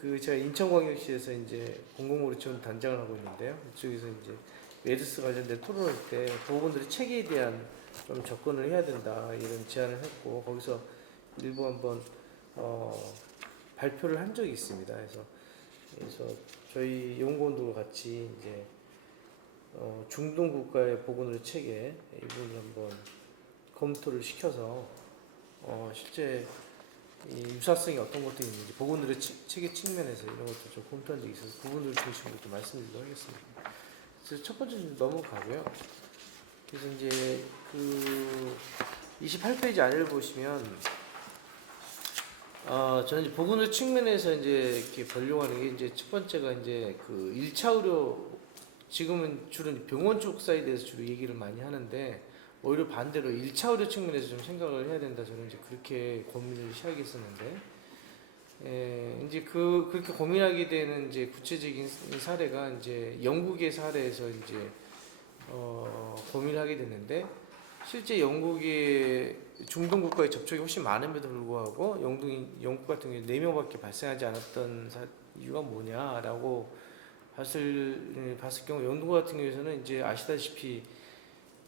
제가 인천광역시에서 이제 공공의료 지원 단장을 하고 있는데요. 이쪽에서 이제 메르스 관련된 토론할 때 보건들의 체계에 대한 좀 접근을 해야 된다 이런 제안을 했고 거기서 일부 한번 발표를 한 적이 있습니다. 그래서 저희 연구원들과 같이 이제 중동 국가의 보건의료 체계 이 부분을 한번 검토를 시켜서 실제 이 유사성이 어떤 것들이 있는지 보건의료 체계 측면에서 이런 것도 좀 검토한 적이 있어서 부분을 중심으로 좀 말씀드리도록 하겠습니다. 그래서 첫 번째 좀 넘어가고요. 그래서 이제 28페이지 안을 보시면 저는 이제 보건의료 측면에서 이제 이렇게 보려고 하는 게 이제 첫 번째가 이제 1차 의료 지금은 주로 병원 쪽 사이드에서 주로 얘기를 많이 하는데 오히려 반대로 1차 의료 측면에서 좀 생각을 해야 된다. 저는 이제 그렇게 고민을 시작했었는데, 이제 그렇게 고민하게 되는 이제 구체적인 사례가 이제 영국의 사례에서 이제, 고민을 하게 됐는데, 실제 영국의 중동 국가의 접촉이 훨씬 많음에도 불구하고, 영국 같은 경우에 4명밖에 발생하지 않았던 이유가 뭐냐라고 봤을 경우, 영국 같은 경우에는 이제 아시다시피,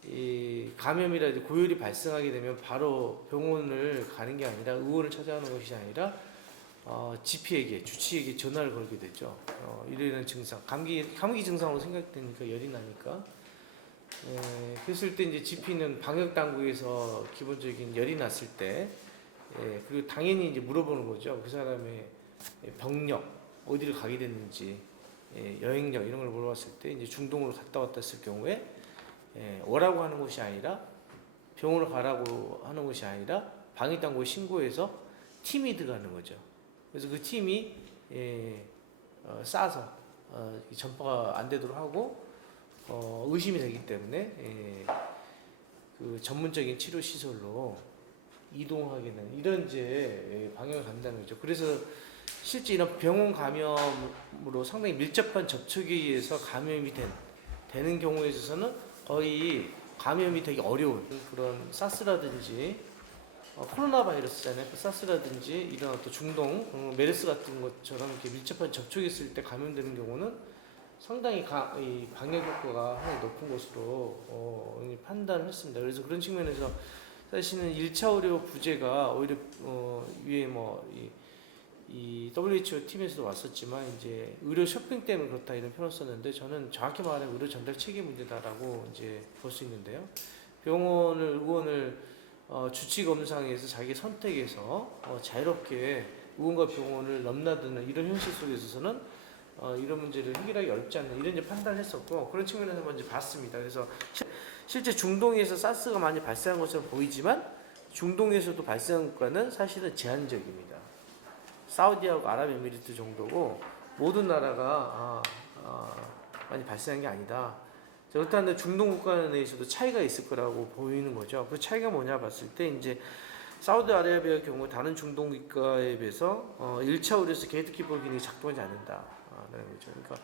이 감염이라든지 고열이 발생하게 되면 바로 병원을 가는 게 아니라 의원을 찾아가는 것이 아니라 주치에게 전화를 걸게 되죠. 이런 증상, 감기 증상으로 생각되니까 열이 나니까. 그랬을 때 이제 GP는 방역 당국에서 기본적인 열이 났을 때, 그리고 당연히 이제 물어보는 거죠. 그 사람의 병력, 어디를 가게 됐는지, 여행력 이런 걸 물어봤을 때 이제 중동으로 갔다 왔다 했을 경우에. 오라고 하는 것이 아니라 병원을 가라고 하는 것이 아니라 방역당국에 신고해서 팀이 들어가는 거죠. 그래서 그 팀이 싸서 전파가 안 되도록 하고 의심이 되기 때문에 그 전문적인 치료 시설로 이동하게 되는 이런 이제 방향을 간다는 거죠. 그래서 실제 이런 병원 감염으로 상당히 밀접한 접촉에 의해서 감염이 되는 경우에 있어서는 거의 감염이 되게 어려운 그런 사스라든지 코로나 바이러스잖아요. 사스라든지 이런 어떤 중동 메르스 같은 것처럼 이렇게 밀접한 접촉이 있을 때 감염되는 경우는 상당히 이 방역 효과가 하나 높은 것으로 판단을 했습니다. 그래서 그런 측면에서 사실은 1차 의료 부재가 오히려 위에 이 WHO 팀에서도 왔었지만 이제 의료 쇼핑 때문에 그렇다 이런 표현을 썼는데 저는 정확히 말하면 의료 전달 체계 문제다라고 이제 볼 수 있는데요. 의원을 주치 검사에서 자기 선택해서 자유롭게 의원과 병원을 넘나드는 이런 현실 속에 있어서는 이런 문제를 해결하기 어렵지 않는 이런 이제 판단을 했었고 그런 측면에서 먼저 봤습니다. 그래서 실제 중동에서 사스가 많이 발생한 것처럼 보이지만 중동에서도 발생한 국가는 사실은 제한적입니다. 사우디하고 아랍에미리트 정도고 모든 나라가 많이 발생한 게 아니다. 그렇다는데 중동 국가 내에서도 차이가 있을 거라고 보이는 거죠. 그 차이가 뭐냐 봤을 때 이제 사우디아라비아의 경우 다른 중동 국가에 비해서 1차 의료에서 게이트키퍼 기능이 작동하지 않는다라는 거죠. 그러니까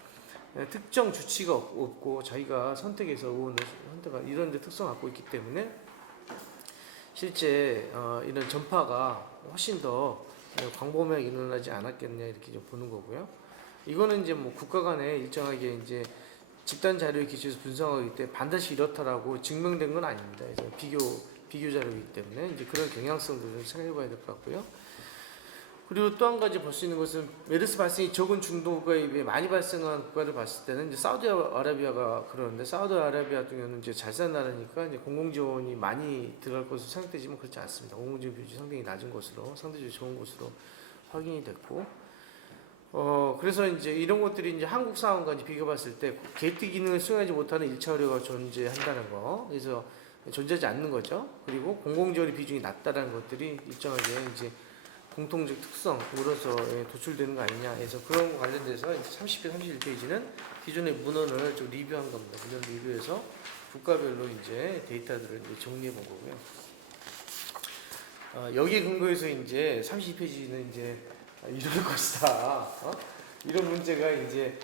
특정 주치가 없고 자기가 선택해서 의원을 선택한 이런 데 특성을 갖고 있기 때문에 실제 이런 전파가 훨씬 더 광범위하게 일어나지 않았겠냐 이렇게 좀 보는 거고요. 이거는 이제 뭐 국가 간에 일정하게 이제 집단 자료에 기초해서 분석하기 때문에 반드시 이렇다라고 증명된 건 아닙니다. 그래서 비교 자료이기 때문에 이제 그런 경향성도 좀 생각해봐야 될 것 같고요. 그리고 또 한 가지 볼 수 있는 것은 메르스 발생이 적은 중동 국가에 비해 많이 발생한 국가를 봤을 때는 이제 사우디아라비아가 그러는데 사우디아라비아 같은 경우는 이제 잘 사는 나라니까 이제 공공지원이 많이 들어갈 것으로 생각되지만 그렇지 않습니다. 공공지원 비율이 상당히 낮은 것으로 상대적으로 좋은 것으로 확인이 됐고 그래서 이제 이런 것들이 이제 한국 상황과 이제 비교봤을 때 게이트 기능을 수행하지 못하는 1차 의료가 존재한다는 거 그래서 존재하지 않는 거죠. 그리고 공공지원의 비중이 낮다라는 것들이 일정하게 이제 공통적 특성으로서 도출되는 거 아니냐 해서 그런 거 관련돼서 이제 30회, 31페이지는 기존의 문헌을 좀 리뷰한 겁니다. 문헌 리뷰해서 국가별로 이제 데이터들을 이제 정리해 본 거고요. 여기에 근거해서 이제 32페이지는 이제 이럴 것이다. 이런 문제가 이제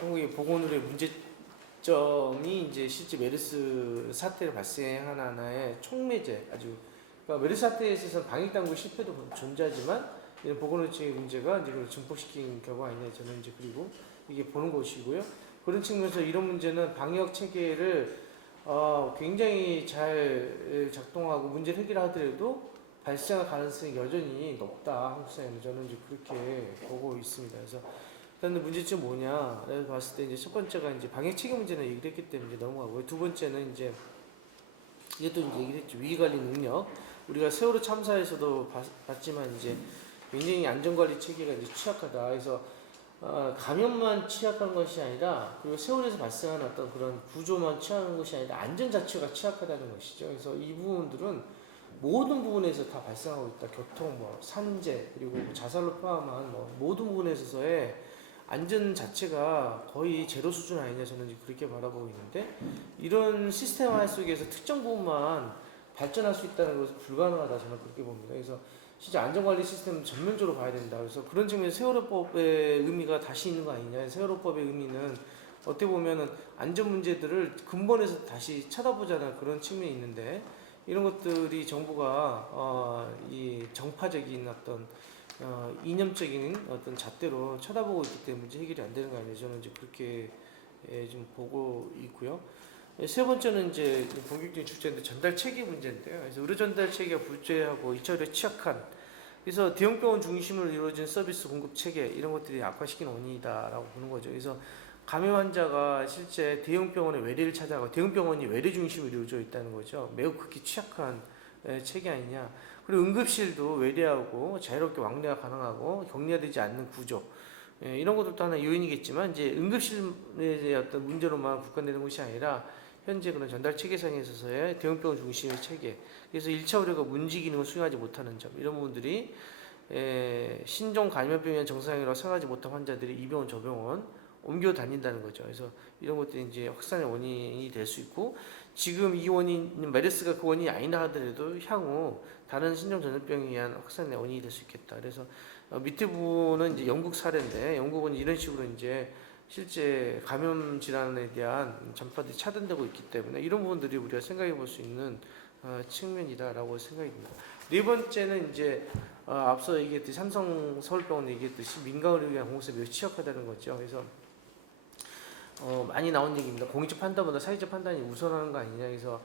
한국의 보건의료의 문제점이 이제 실제 메르스 사태를 발생한 하나의 촉매제 그러니까 메르스 사태에 있어서 방역당국의 실패도 존재하지만 이런 보건의료체계 문제가 이제 그걸 증폭시킨 결과 아니냐 저는 이제 그리고 이게 보는 것이고요. 그런 측면에서 이런 문제는 방역 체계를 굉장히 잘 작동하고 문제를 해결하더라도 발생할 가능성이 여전히 높다. 한국 사회는 저는 이제 그렇게 보고 있습니다. 그래서 일단 문제점 뭐냐? 라고 봤을 때 이제 첫 번째가 이제 방역 체계 문제는 얘기를 했기 때문에 이제 넘어가고요. 두 번째는 이제 이것도 이제 얘기를 했죠. 위기관리 능력. 우리가 세월호 참사에서도 봤지만 이제 굉장히 안전관리 체계가 이제 취약하다. 그래서 감염만 취약한 것이 아니라 그리고 세월에서 발생한 어떤 그런 구조만 취약한 것이 아니라 안전 자체가 취약하다는 것이죠. 그래서 이 부분들은 모든 부분에서 다 발생하고 있다. 교통, 뭐 산재 그리고 자살로 포함한 모든 부분에 있어서의 안전 자체가 거의 제로 수준 아니냐 저는 그렇게 바라보고 있는데 이런 시스템화 속에서 특정 부분만 발전할 수 있다는 것은 불가능하다 저는 그렇게 봅니다. 그래서 진짜 안전관리 시스템을 전면적으로 봐야 된다. 그래서 그런 측면에서 세월호법의 의미가 다시 있는 거 아니냐. 세월호법의 의미는 어떻게 보면은 안전 문제들을 근본에서 다시 쳐다보자는 그런 측면이 있는데 이런 것들이 정부가 이 정파적인 어떤 이념적인 어떤 잣대로 쳐다보고 있기 때문에 문제 해결이 안 되는 거 아니에요. 저는 이제 그렇게 좀 보고 있고요. 세 번째는 이제 본격적인 주제인데 전달 체계 문제인데요. 그래서 의료 전달 체계가 부재하고 2차 의료 취약한 그래서 대형병원 중심으로 이루어진 서비스 공급 체계 이런 것들이 악화시킨 원인이다라고 보는 거죠. 그래서 감염 환자가 실제 대형병원의 외래를 찾아가고 대형병원이 외래 중심으로 이루어져 있다는 거죠. 매우 극히 취약한 체계 아니냐. 그리고 응급실도 외래하고 자유롭게 왕래가 가능하고 격리되지 않는 구조. 이런 것들도 하나 요인이겠지만 이제 응급실의 어떤 문제로만 국한되는 것이 아니라 현재 그런 전달 체계상에 있어서의 대형병원 중심의 체계. 그래서 1차 의료가 문지 기능을 수행하지 못하는 점. 이런 부분들이 신종 감염병이 정상이라고 생각하지 못한 환자들이 이 병원 저 병원 옮겨 다닌다는 거죠. 그래서 이런 것들이 이제 확산의 원인이 될 수 있고 지금 이 원인 메르스가 그 원인이 아니라 하더라도 향후 다른 신종 전염병에 의한 확산의 원인이 될 수 있겠다. 그래서 밑에 부분은 이제 영국 사례인데 영국은 이런 식으로 이제 실제 감염 질환에 대한 전파들이 차단되고 있기 때문에 이런 부분들이 우리가 생각해 볼 수 있는 측면이다라고 생각이 듭니다. 네 번째는 이제 앞서 얘기했듯이 삼성 서울병원 얘기했듯이 민간의료기관 공급성이 매우 취약하다는 거죠. 그래서 많이 나온 얘기입니다. 공익적 판단보다 사회적 판단이 우선하는 거 아니냐. 그래서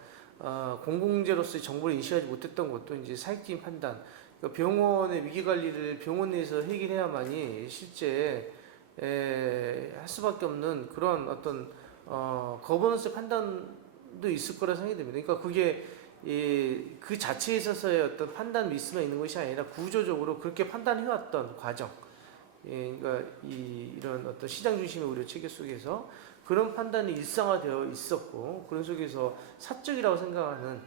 공공재로서의 정보를 인식하지 못했던 것도 이제 사회적인 판단. 그러니까 병원의 위기 관리를 병원 내에서 해결해야만이 실제 할 수밖에 없는 그런 어떤 거버넌스 판단도 있을 거라 생각이 됩니다. 그러니까 그게 그 자체에 있어서의 어떤 판단 미스가 있는 것이 아니라 구조적으로 그렇게 판단해왔던 과정. 그러니까 이런 어떤 시장 중심의 의료 체계 속에서 그런 판단이 일상화되어 있었고 그런 속에서 사적이라고 생각하는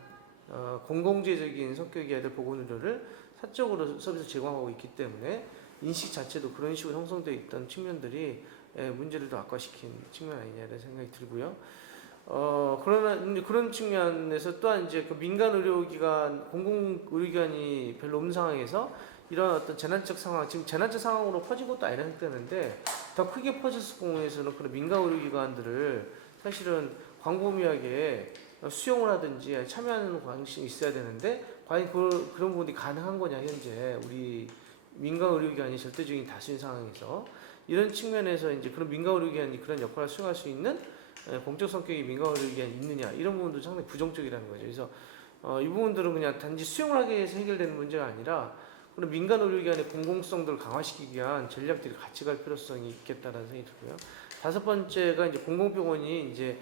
공공재적인 성격의 아들 보건의료를 사적으로 서비스 제공하고 있기 때문에 인식 자체도 그런 식으로 형성되어 있던 측면들이 문제를 더 악화시킨 측면 아니냐는 생각이 들고요. 그러나 그런 측면에서 또한 이제 그 민간 의료기관, 공공 의료기관이 별로 없는 상황에서 이런 어떤 재난적 상황, 지금 재난적 상황으로 퍼진 것도 아니라 생각되는데 더 크게 퍼졌을 경우에서는 그런 민간 의료기관들을 사실은 광범위하게 수용을 하든지 참여하는 방식이 있어야 되는데 과연 그런 부분이 가능한 거냐 현재 우리 민간 의료기관이 절대적인 다수인 상황에서 이런 측면에서 이제 그런 민간 의료기관이 그런 역할을 수행할 수 있는 공적 성격의 민간 의료기관이 있느냐 이런 부분도 상당히 부정적이라는 거죠. 그래서 이 부분들은 그냥 단지 수용을 하기 위해서 해결되는 문제가 아니라 그런 민간 의료기관의 공공성들을 강화시키기 위한 전략들이 같이 갈 필요성이 있겠다라는 생각이 들고요. 다섯 번째가 이제 공공병원이 이제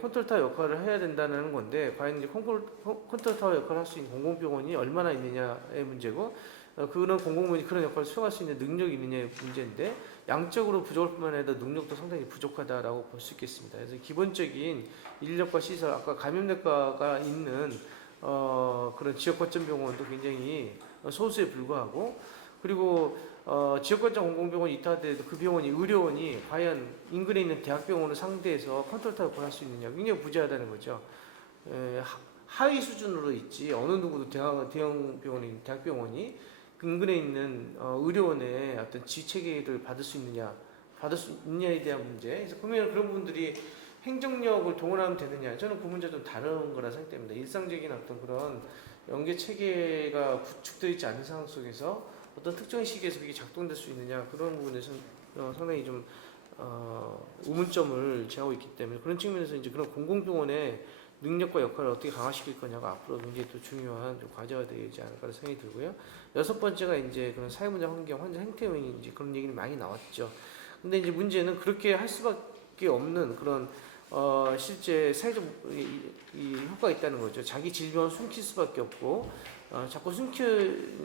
컨트롤타워 역할을 해야 된다는 건데 과연 이제 컨트롤타워 역할을 할 수 있는 공공병원이 얼마나 있느냐의 문제고 그런 공공병원이 그런 역할을 수행할 수 있는 능력이 있느냐의 문제인데 양적으로 부족할 뿐만 아니라 능력도 상당히 부족하다라고 볼 수 있겠습니다. 그래서 기본적인 인력과 시설, 아까 감염내과가 있는 그런 지역 거점 병원도 굉장히 소수에 불과하고 그리고 지역 거점 공공병원이 있다하더라도 그 병원이 의료원이 과연 인근에 있는 대학병원을 상대해서 컨트롤타워 역할을 할 수 있느냐 굉장히 부재하다는 거죠. 하위 수준으로 있지 어느 누구도 대형 병원인 대학병원이 인근에 있는 의료원의 어떤 지체계를 받을 수 있느냐에 대한 문제. 그래서 보면 그런 분들이 행정력을 동원하면 되느냐. 저는 그 문제 좀 다른 거라 생각됩니다. 일상적인 어떤 그런 연계 체계가 구축되어 있지 않은 상황 속에서 어떤 특정 시기에서 그게 작동될 수 있느냐 그런 부분에서 상당히 좀 의문점을 제하고 있기 때문에 그런 측면에서 이제 그런 공공병원의 능력과 역할을 어떻게 강화시킬 거냐가 앞으로 굉장히 또 중요한 좀 과제가 되지 않을까 생각이 들고요. 여섯 번째가 이제 그런 사회문화 환경, 환자 행태면이 이제 그런 얘기는 많이 나왔죠. 근데 이제 문제는 그렇게 할 수밖에 없는 그런 실제 사회적 이 효과가 있다는 거죠. 자기 질병을 숨길 수밖에 없고 자꾸 숨길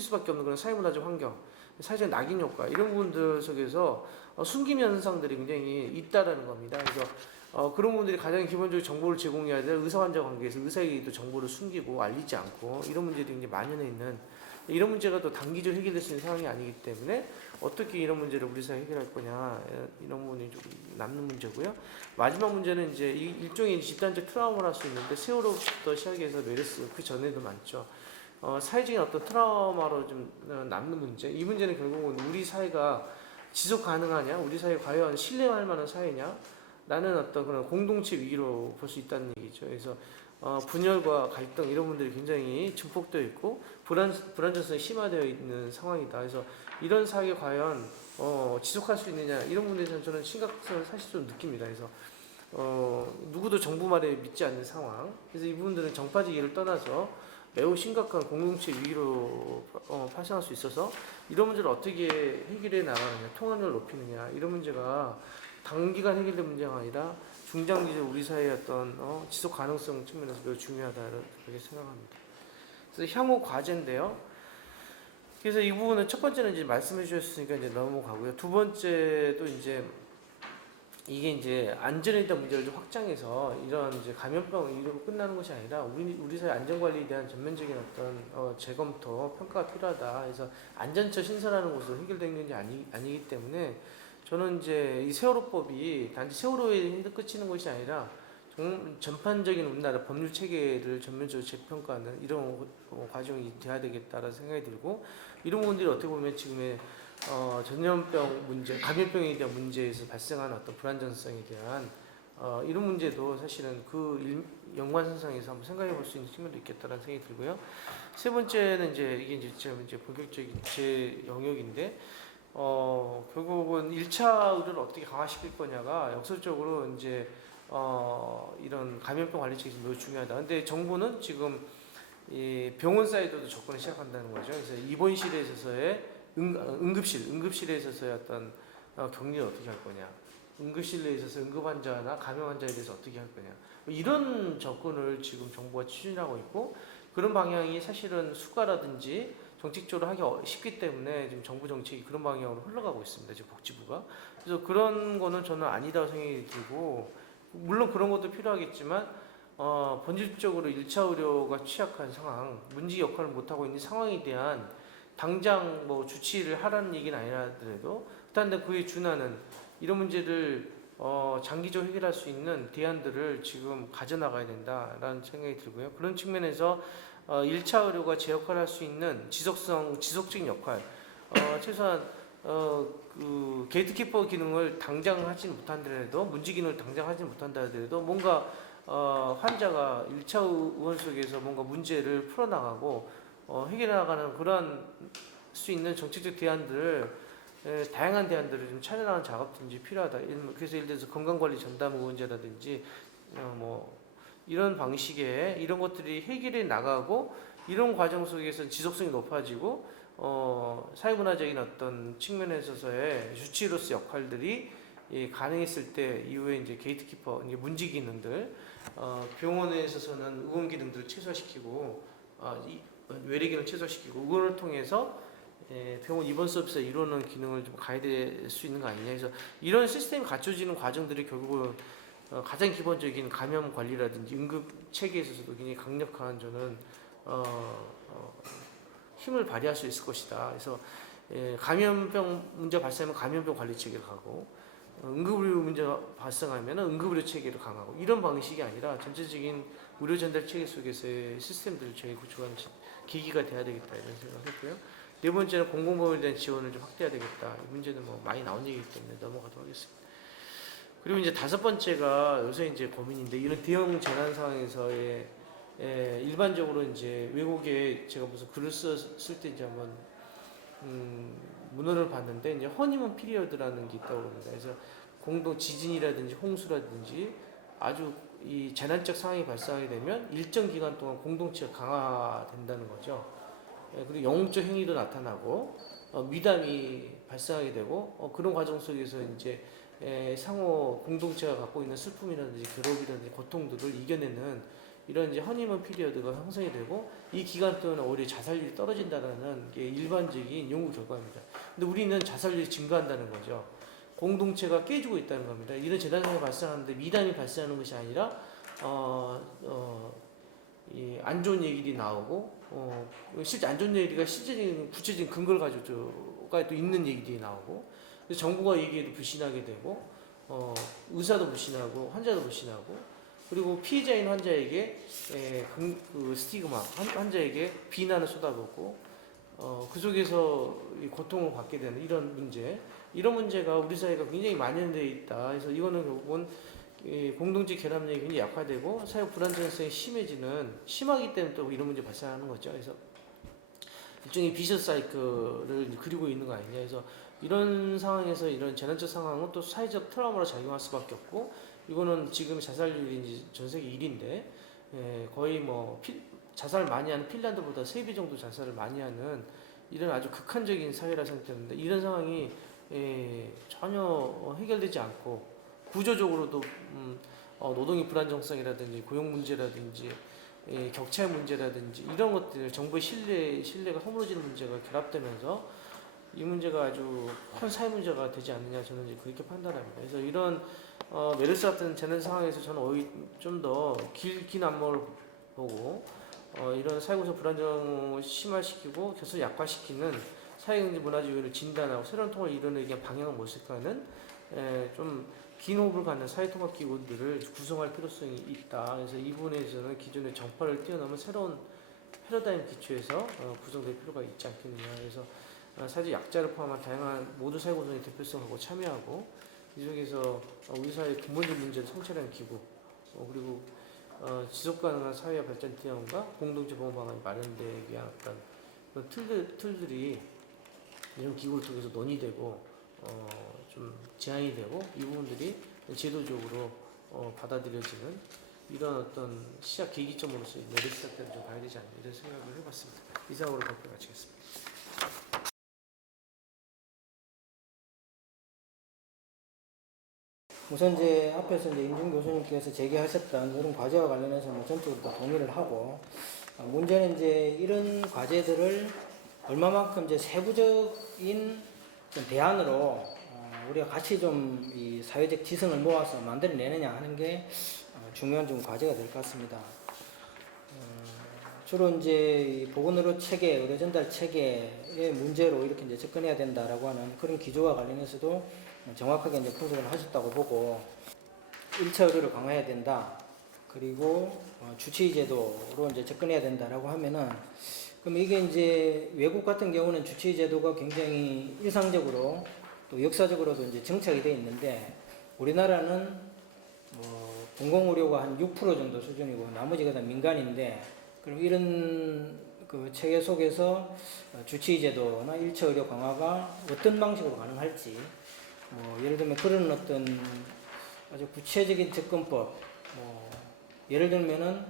수밖에 없는 그런 사회문화적 환경, 사회적 낙인 효과 이런 부분들 속에서 숨김 현상들이 굉장히 있다라는 겁니다. 그래서 그런 분들이 가장 기본적으로 정보를 제공해야 될 의사-환자 관계에서 의사에게도 정보를 숨기고 알리지 않고 이런 문제들이 이제 만연해 있는 이런 문제가 또 단기적으로 해결될 수 있는 상황이 아니기 때문에 어떻게 이런 문제를 우리 사회 해결할 거냐 이런 부분이 좀 남는 문제고요. 마지막 문제는 이제 일종의 집단적 트라우마를 할 수 있는데 세월호부터 시작해서 메르스 그 전에도 많죠. 사회적인 어떤 트라우마로 좀 남는 문제. 이 문제는 결국은 우리 사회가 지속 가능하냐, 우리 사회 과연 신뢰할 만한 사회냐, 라는 어떤 그런 공동체 위기로 볼 수 있다는 얘기죠. 그래서 분열과 갈등 이런 분들이 굉장히 증폭되어 있고 불안정성이 심화되어 있는 상황이다. 그래서 이런 사회가 과연 지속할 수 있느냐 이런 부분에서는 저는 심각성을 사실 좀 느낍니다. 그래서 누구도 정부 말에 믿지 않는 상황. 그래서 이 부분들은 정파지기를 떠나서 매우 심각한 공동체 위기로 발생할 수 있어서 이런 문제를 어떻게 해결해 나가느냐, 통합력을 높이느냐 이런 문제가 단기간 해결될 문제가 아니라 중장기적 우리 사회의 어떤 지속 가능성 측면에서 매우 중요하다 그렇게 생각합니다. 그래서 향후 과제인데요. 그래서 이 부분은 첫 번째는 이제 말씀해 주셨으니까 이제 넘어가고요. 두 번째도 이제 이게 이제 안전에 대한 문제를 좀 확장해서 이런 이제 감염병 이러고 끝나는 것이 아니라 우리 사회 안전관리에 대한 전면적인 어떤 재검토 평가가 필요하다. 그래서 안전처 신설하는 것으로 해결되는 게 아니기 때문에 저는 이제 이 세월호법이 단지 세월호에 끝이는 것이 아니라 전반적인 우리나라 법률 체계를 전면적으로 재평가하는 이런 과정이 돼야 되겠다라는 생각이 들고 이런 부분들이 어떻게 보면 지금의 전염병 문제, 감염병에 대한 문제에서 발생하는 어떤 불안정성에 대한 이런 문제도 사실은 그 연관선상에서 한번 생각해 볼 수 있는 측면도 있겠다라는 생각이 들고요. 세 번째는 이게 이제 본격적인 제 영역인데 결국은 1차 의료를 어떻게 강화시킬 거냐가 역설적으로 이제 이런 감염병 관리 측에서 매우 중요하다. 근데 정부는 지금 이 병원 사이드도 접근을 시작한다는 거죠. 그래서 입원실에 있어서의 응급실에 있어서의 어떤 격리를 어떻게 할 거냐, 응급실에 있어서 응급 환자나 감염 환자에 대해서 어떻게 할 거냐, 뭐 이런 접근을 지금 정부가 추진하고 있고 그런 방향이 사실은 수가라든지 정책적으로 하기 쉽기 때문에 지금 정부 정책이 그런 방향으로 흘러가고 있습니다. 지금 복지부가. 그래서 그런 거는 저는 아니다고 생각이 들고 물론 그런 것도 필요하겠지만 본질적으로 1차 의료가 취약한 상황, 문제 역할을 못하고 있는 상황에 대한 당장 뭐 주치를 하라는 얘기는 아니라더라도 일단 그에 준하는 이런 문제를 장기적으로 해결할 수 있는 대안들을 지금 가져나가야 된다라는 생각이 들고요. 그런 측면에서 1차 의료가 제 역할을 할 수 있는 지속적인 역할, 최소한 그 게이트키퍼 기능을 당장 하지 못한다더라도 문제 기능을 당장 하지 못한다 하더라도 뭔가 환자가 1차 의원 속에서 뭔가 문제를 풀어나가고 해결해 나가는 그런 수 있는 정책적 대안들을 다양한 대안들을 좀 찾아나가는 작업들이 필요하다. 그래서 예를 들어서 건강관리 전담 의원제라든지 뭐 이런 방식의 이런 것들이 해결해 나가고 이런 과정 속에서 지속성이 높아지고 사회문화적인 어떤 측면에 있어서의 주치의로서 역할들이 가능했을 때 이후에 이제 게이트키퍼, 이제 문제 기능들, 병원에 있어서는 의원 기능들을 최소화시키고 외래 기능을 최소화시키고 의원을 통해서 병원 입원 서비스 이루는 기능을 좀 가야 될 수 있는 거 아니냐. 그래서 이런 시스템이 갖춰지는 과정들이 결국은 가장 기본적인 감염 관리라든지 응급 체계에 있어서도 굉장히 강력한 저는 힘을 발휘할 수 있을 것이다. 그래서 감염병 문제 발생하면 감염병 관리 체계를 가고 응급의료 문제가 발생하면 응급의료 체계를 강하고 이런 방식이 아니라 전체적인 의료 전달 체계 속에서의 시스템들을 저희 구축하는 계기가 돼야 되겠다 이런 생각을 했고요. 네 번째는 공공보험에 대한 지원을 좀 확대해야 되겠다. 이 문제는 뭐 많이 나온 얘기이기 때문에 넘어가도록 하겠습니다. 그리고 이제 다섯 번째가 요새 이제 고민인데 이런 대형 재난 상황에서의 일반적으로 이제 외국에 제가 무슨 글을 쓸 때 이제 한번 문헌을 봤는데 이제 허니문 피리어드라는 게 있다고 합니다. 그래서 공동 지진이라든지 홍수라든지 아주 이 재난적 상황이 발생하게 되면 일정 기간 동안 공동체가 강화된다는 거죠. 그리고 영웅적 행위도 나타나고 미담이 발생하게 되고 그런 과정 속에서 이제 상호 공동체가 갖고 있는 슬픔이라든지 괴롭이라든지 고통들을 이겨내는 이런 이제 허니문 피리어드가 형성이 되고 이 기간 동안 오히려 자살률이 떨어진다는 게 일반적인 연구 결과입니다. 근데 우리는 자살률이 증가한다는 거죠. 공동체가 깨지고 있다는 겁니다. 이런 재난이 발생하는데 미담이 발생하는 것이 아니라 이 안 좋은 얘기들이 나오고 실제 안 좋은 얘기가 실제적인 구체적인 근거를 가지고가 또 있는 얘기들이 나오고 그래서 정부가 얘기해도 불신하게 되고 의사도 불신하고 환자도 불신하고 그리고 피해자인 환자에게 그 스티그마 환자에게 비난을 쏟아붓고 그 속에서 고통을 받게 되는 이런 문제가 우리 사회가 굉장히 만연되어 있다. 그래서 이거는 결국은 공동체 결합력이 굉장히 약화되고 사회 불안정성이 심하기 때문에 또 이런 문제 발생하는 거죠. 그래서 일종의 비셔 사이클을 그리고 있는 거 아니냐. 그래서 이런 상황에서 이런 재난적 상황은 또 사회적 트라우마로 작용할 수밖에 없고 이거는 지금 자살률이 전 세계 1위인데 거의 뭐 자살을 많이 하는 핀란드보다 3배 정도 자살을 많이 하는 이런 아주 극한적인 사회라 생각되는데 이런 상황이 전혀 해결되지 않고 구조적으로도 노동의 불안정성이라든지 고용 문제라든지 격차 문제라든지 이런 것들 정부의 신뢰가 허물어지는 문제가 결합되면서 이 문제가 아주 큰 사회 문제가 되지 않느냐 저는 이제 그렇게 판단합니다. 그래서 이런 메르스 같은 재난 상황에서 저는 오히려 좀 더 긴 안목을 보고 이런 사회구조 불안정을 심화시키고 계속 약화시키는 사회경제 문화적 요인을 진단하고 새로운 통합을 이루는 위한 방향을 모색하는 좀 긴 호흡을 갖는 사회통합기구들을 구성할 필요성이 있다. 그래서 이 부분에서는 기존의 정파를 뛰어넘은 새로운 패러다임 기초에서 구성될 필요가 있지 않겠느냐. 그래서 사회적 약자를 포함한 다양한 모든 사회구조의 대표성하고 참여하고 이 중에서 우리 사회의 근본적 문제를 성찰하는 기구 그리고 지속가능한 사회와 발전 대응과 공동체 보호 방안이 마련되기 위한 어떤 그런 틀들이 이런 기구를 통해서 논의되고 좀 제한이 되고 이 부분들이 제도적으로 받아들여지는 이런 어떤 시작 계기점으로서 메르스 사태를 좀 봐야 되지 않나 이런 생각을 해봤습니다. 이상으로 발표 마치겠습니다. 우선 이제 앞에서 이제 임준 교수님께서 제기하셨던 이런 과제와 관련해서 뭐 전적으로 다 동의를 하고 문제는 이제 이런 과제들을 얼마만큼 이제 세부적인 좀 대안으로 우리가 같이 좀 이 사회적 지성을 모아서 만들어내느냐 하는 게 중요한 좀 과제가 될 것 같습니다. 주로 이제 이 보건의료 체계, 의료 전달 체계의 문제로 이렇게 이제 접근해야 된다라고 하는 그런 기조와 관련해서도 정확하게 이제 분석을 하셨다고 보고 1차 의료를 강화해야 된다. 그리고 주치의 제도로 이제 접근해야 된다라고 하면은 그럼 이게 이제 외국 같은 경우는 주치의 제도가 굉장히 일상적으로 또 역사적으로도 이제 정착이 되어 있는데 우리나라는 공공의료가 한 6% 정도 수준이고 나머지가 다 민간인데 그럼 이런 그 체계 속에서 주치의 제도나 1차 의료 강화가 어떤 방식으로 가능할지 예를 들면 그런 어떤 아주 구체적인 접근법 예를 들면은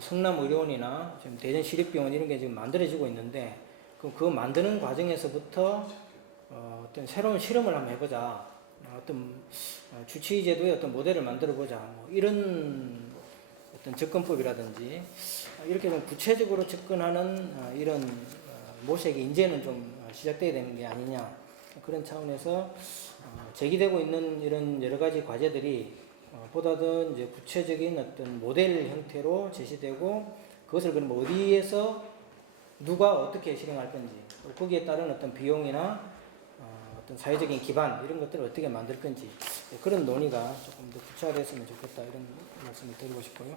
성남의료원이나 지금 대전시립병원 이런 게 지금 만들어지고 있는데 그거 만드는 과정에서부터 어떤 새로운 실험을 한번 해보자. 어떤 주치의 제도의 어떤 모델을 만들어보자. 이런 어떤 접근법이라든지 이렇게 좀 구체적으로 접근하는 이런 모색이 이제는 좀 시작돼야 되는 게 아니냐. 그런 차원에서 제기되고 있는 이런 여러 가지 과제들이 보다는 이제 구체적인 어떤 모델 형태로 제시되고 그것을 그럼 어디에서 누가 어떻게 실행할 건지 거기에 따른 어떤 비용이나 어떤 사회적인 기반 이런 것들을 어떻게 만들 건지 그런 논의가 조금 더 구체화됐으면 좋겠다 이런 말씀을 드리고 싶고요.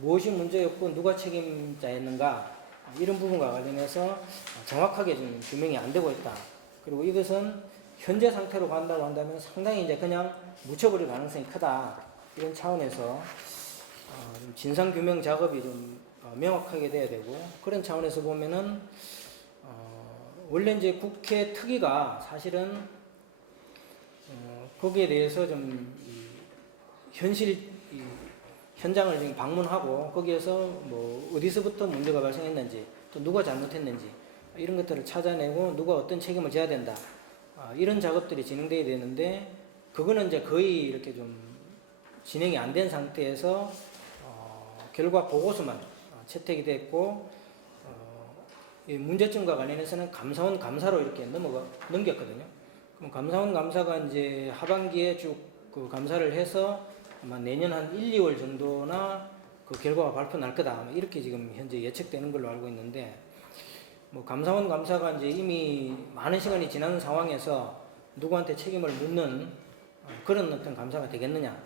무엇이 문제였고 누가 책임자였는가 이런 부분과 관련해서 정확하게 좀 규명이 안 되고 있다. 그리고 이것은 현재 상태로 간다고 한다면 상당히 이제 그냥 묻혀버릴 가능성이 크다. 이런 차원에서 좀 진상 규명 작업이 좀 명확하게 돼야 되고, 그런 차원에서 보면은 원래 이제 국회 특위가 사실은 거기에 대해서 좀 현장을 지금 방문하고 거기에서 뭐 어디서부터 문제가 발생했는지, 또 누가 잘못했는지 이런 것들을 찾아내고 누가 어떤 책임을 져야 된다, 이런 작업들이 진행돼야 되는데, 그거는 이제 거의 이렇게 좀 진행이 안 된 상태에서 결과 보고서만 채택이 됐고, 이 문제점과 관련해서는 감사원 감사로 이렇게 넘겼거든요. 그럼 감사원 감사가 이제 하반기에 쭉 그 감사를 해서 아마 내년 한 1, 2월 정도나 그 결과가 발표 날 거다, 이렇게 지금 현재 예측되는 걸로 알고 있는데, 뭐 감사원 감사가 이제 이미 많은 시간이 지난 상황에서 누구한테 책임을 묻는 그런 어떤 감사가 되겠느냐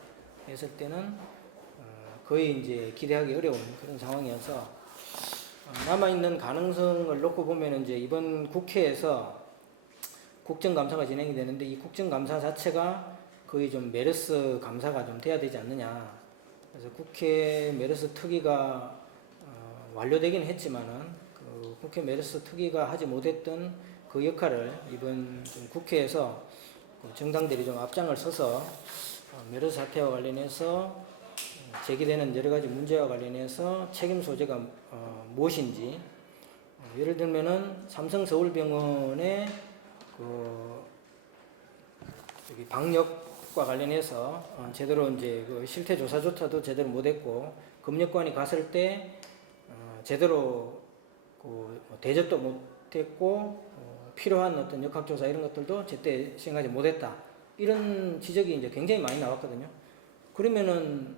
했을 때는 거의 이제 기대하기 어려운 그런 상황이어서, 남아있는 가능성을 놓고 보면 이제 이번 국회에서 국정감사가 진행이 되는데, 이 국정감사 자체가 거의 좀 메르스 감사가 좀 돼야 되지 않느냐. 그래서 국회 메르스 특위가 완료되긴 했지만은 그 국회 메르스 특위가 하지 못했던 그 역할을 이번 좀 국회에서 정당들이 좀 앞장을 서서 메르스 사태와 관련해서 제기되는 여러 가지 문제와 관련해서 책임 소재가 무엇인지, 예를 들면은 삼성 서울병원의 그 방역과 관련해서 제대로 이제 그 실태 조사조차도 제대로 못했고, 검역관이 갔을 때 제대로 그 대접도 못했고, 필요한 어떤 역학조사 이런 것들도 제때 시행하지 못했다, 이런 지적이 이제 굉장히 많이 나왔거든요. 그러면은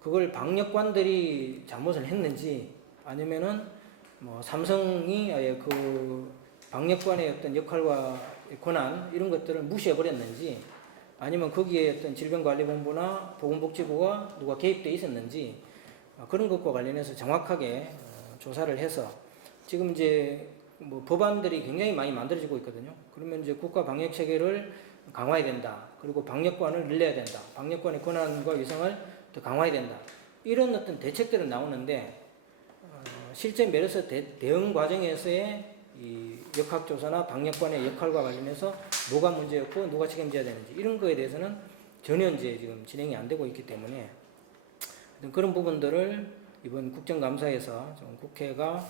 그걸 방역관들이 잘못을 했는지, 아니면은 뭐 삼성이 아예 그 방역관의 어떤 역할과 권한 이런 것들을 무시해 버렸는지, 아니면 거기에 어떤 질병관리본부나 보건복지부가 누가 개입돼 있었는지, 그런 것과 관련해서 정확하게 조사를 해서, 지금 이제 뭐 법안들이 굉장히 많이 만들어지고 있거든요. 그러면 이제 국가 방역 체계를 강화해야 된다, 그리고 방역관을 늘려야 된다, 방역관의 권한과 위상을 더 강화해야 된다, 이런 어떤 대책들은 나오는데, 실제 메르스 대응 과정에서의 이 역학조사나 방역관의 역할과 관련해서 뭐가 문제였고 누가 책임져야 되는지, 이런 거에 대해서는 전혀 이제 지금 진행이 안 되고 있기 때문에, 그런 부분들을 이번 국정감사에서 좀 국회가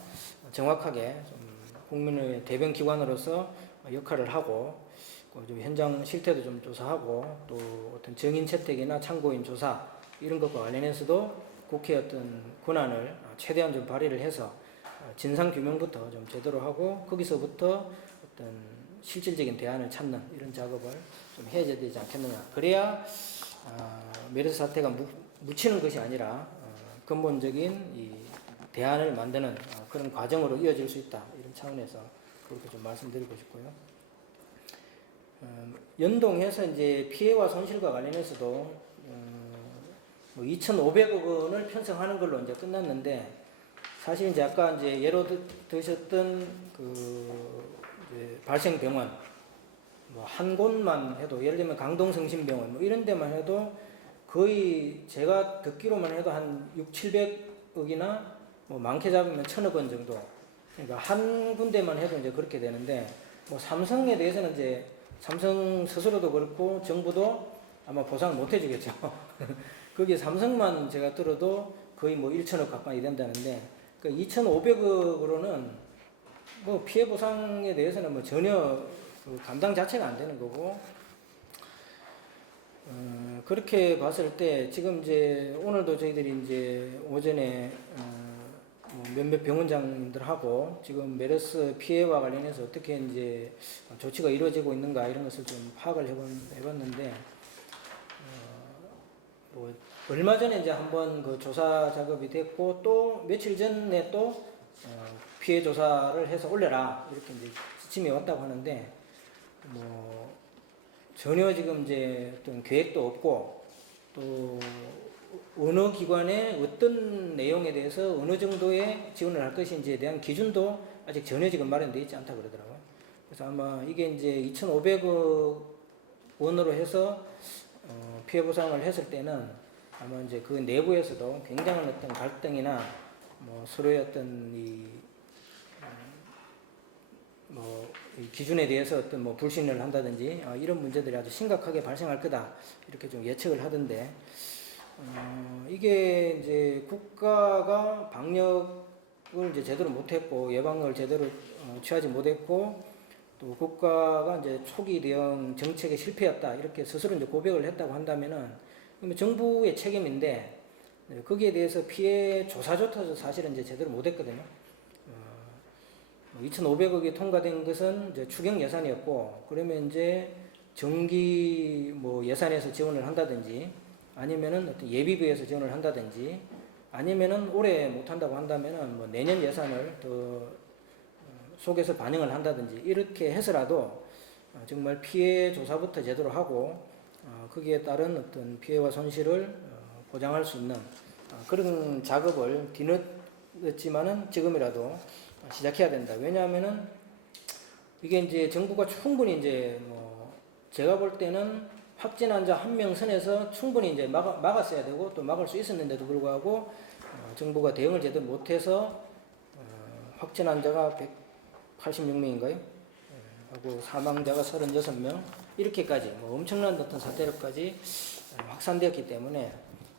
정확하게 좀 국민의 대변 기관으로서 역할을 하고, 좀 현장 실태도 좀 조사하고, 또 어떤 정인 채택이나 참고인 조사 이런 것과 관련해서도 국회의 어떤 권한을 최대한 좀 발휘를 해서 진상 규명부터 좀 제대로 하고, 거기서부터 어떤 실질적인 대안을 찾는 이런 작업을 좀 해야 되지 않겠느냐. 그래야 메르스 사태가 묻히는 것이 아니라 근본적인 이 대안을 만드는 그런 과정으로 이어질 수 있다, 이런 차원에서 그렇게 좀 말씀드리고 싶고요. 연동해서 이제 피해와 손실과 관련해서도 뭐 2,500억 원을 편성하는 걸로 이제 끝났는데, 사실 이제 아까 이제 예로 드셨던 그 이제 발생 병원 뭐 한 곳만 해도, 예를 들면 강동성심병원 뭐 이런 데만 해도 거의 제가 듣기로만 해도 한 6,700억이나 뭐 많게 잡으면 1,000억 원 정도. 그러니까 한 군데만 해도 이제 그렇게 되는데, 뭐 삼성에 대해서는 이제 삼성 스스로도 그렇고 정부도 아마 보상을 못 해주겠죠. 거기에 삼성만 제가 들어도 거의 뭐 1,000억 가까이 된다는데, 그 2,500억으로는 뭐 피해 보상에 대해서는 뭐 전혀 그 감당 자체가 안 되는 거고, 그렇게 봤을 때 지금 이제 오늘도 저희들이 이제 오전에 뭐 몇몇 병원장님들하고 지금 메르스 피해와 관련해서 어떻게 이제 조치가 이루어지고 있는가 이런 것을 좀 파악을 해봤는데, 뭐 얼마 전에 이제 한번 그 조사 작업이 됐고, 또 며칠 전에 또 피해 조사를 해서 올려라 이렇게 이제 지침이 왔다고 하는데, 뭐 전혀 지금 이제 어떤 계획도 없고, 또 어느 기관에 어떤 내용에 대해서 어느 정도의 지원을 할 것인지에 대한 기준도 아직 전혀 지금 마련되어 있지 않다고 그러더라고요. 그래서 아마 이게 이제 2,500억 원으로 해서 피해 보상을 했을 때는 아마 이제 그 내부에서도 굉장한 어떤 갈등이나 뭐 서로의 어떤 이 기준에 대해서 어떤 뭐 불신을 한다든지 이런 문제들이 아주 심각하게 발생할 거다 이렇게 좀 예측을 하던데 이게 이제 국가가 방역을 이제 제대로 못했고 예방을 제대로 취하지 못했고 또 국가가 이제 초기 대응 정책에 실패했다 이렇게 스스로 이제 고백을 했다고 한다면은 정부의 책임인데 거기에 대해서 피해 조사조차도 사실은 이제 제대로 못했거든요. 2,500억이 통과된 것은 이제 추경 예산이었고 그러면 이제 정기 뭐 예산에서 지원을 한다든지 아니면은 어떤 예비비에서 지원을 한다든지 아니면은 올해 못 한다고 한다면은 뭐 내년 예산을 더 속에서 반영을 한다든지 이렇게 해서라도 정말 피해 조사부터 제대로 하고 거기에 따른 어떤 피해와 손실을 보장할 수 있는 그런 작업을 뒤늦었지만은 지금이라도 시작해야 된다. 왜냐하면은 이게 이제 정부가 충분히 이제 뭐 제가 볼 때는 확진 환자 1명 선에서 충분히 이제 막았어야 되고 또 막을 수 있었는데도 불구하고 정부가 대응을 제대로 못해서 확진 환자가 186명인가요? 하고 사망자가 36명 이렇게까지 뭐 엄청난 어떤 사태로까지 확산되었기 때문에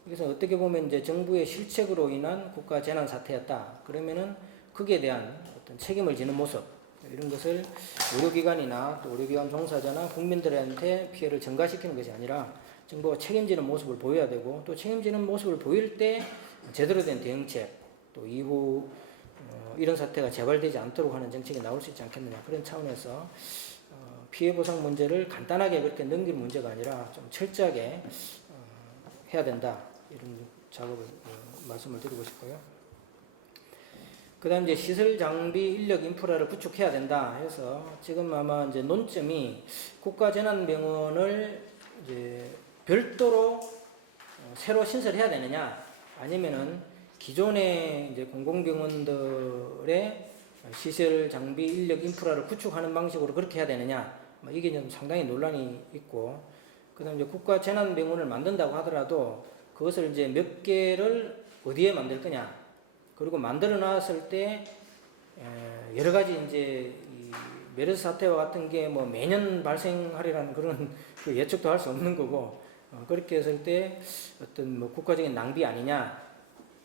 그래서 어떻게 보면 이제 정부의 실책으로 인한 국가 재난 사태였다. 그러면은 거기에 대한 어떤 책임을 지는 모습 이런 것을 의료기관이나 또 의료기관 종사자나 국민들한테 피해를 전가시키는 것이 아니라 정부가 책임지는 모습을 보여야 되고 또 책임지는 모습을 보일 때 제대로 된 대응책 또 이후 이런 사태가 재발되지 않도록 하는 정책이 나올 수 있지 않겠느냐 그런 차원에서 피해 보상 문제를 간단하게 그렇게 넘길 문제가 아니라 좀 철저하게 해야 된다 이런 작업을 말씀을 드리고 싶고요. 그다음 이제 시설 장비 인력 인프라를 구축해야 된다 해서 지금 아마 이제 논점이 국가재난병원을 이제 별도로 새로 신설해야 되느냐 아니면은 기존의 이제 공공병원들의 시설 장비 인력 인프라를 구축하는 방식으로 그렇게 해야 되느냐 이게 좀 상당히 논란이 있고 그다음 이제 국가재난병원을 만든다고 하더라도 그것을 이제 몇 개를 어디에 만들 거냐 그리고 만들어 놨을 때 여러 가지 이제 이 메르스 사태와 같은 게 뭐 매년 발생하리라는 그런 그 예측도 할 수 없는 거고 그렇게 했을 때 어떤 뭐 국가적인 낭비 아니냐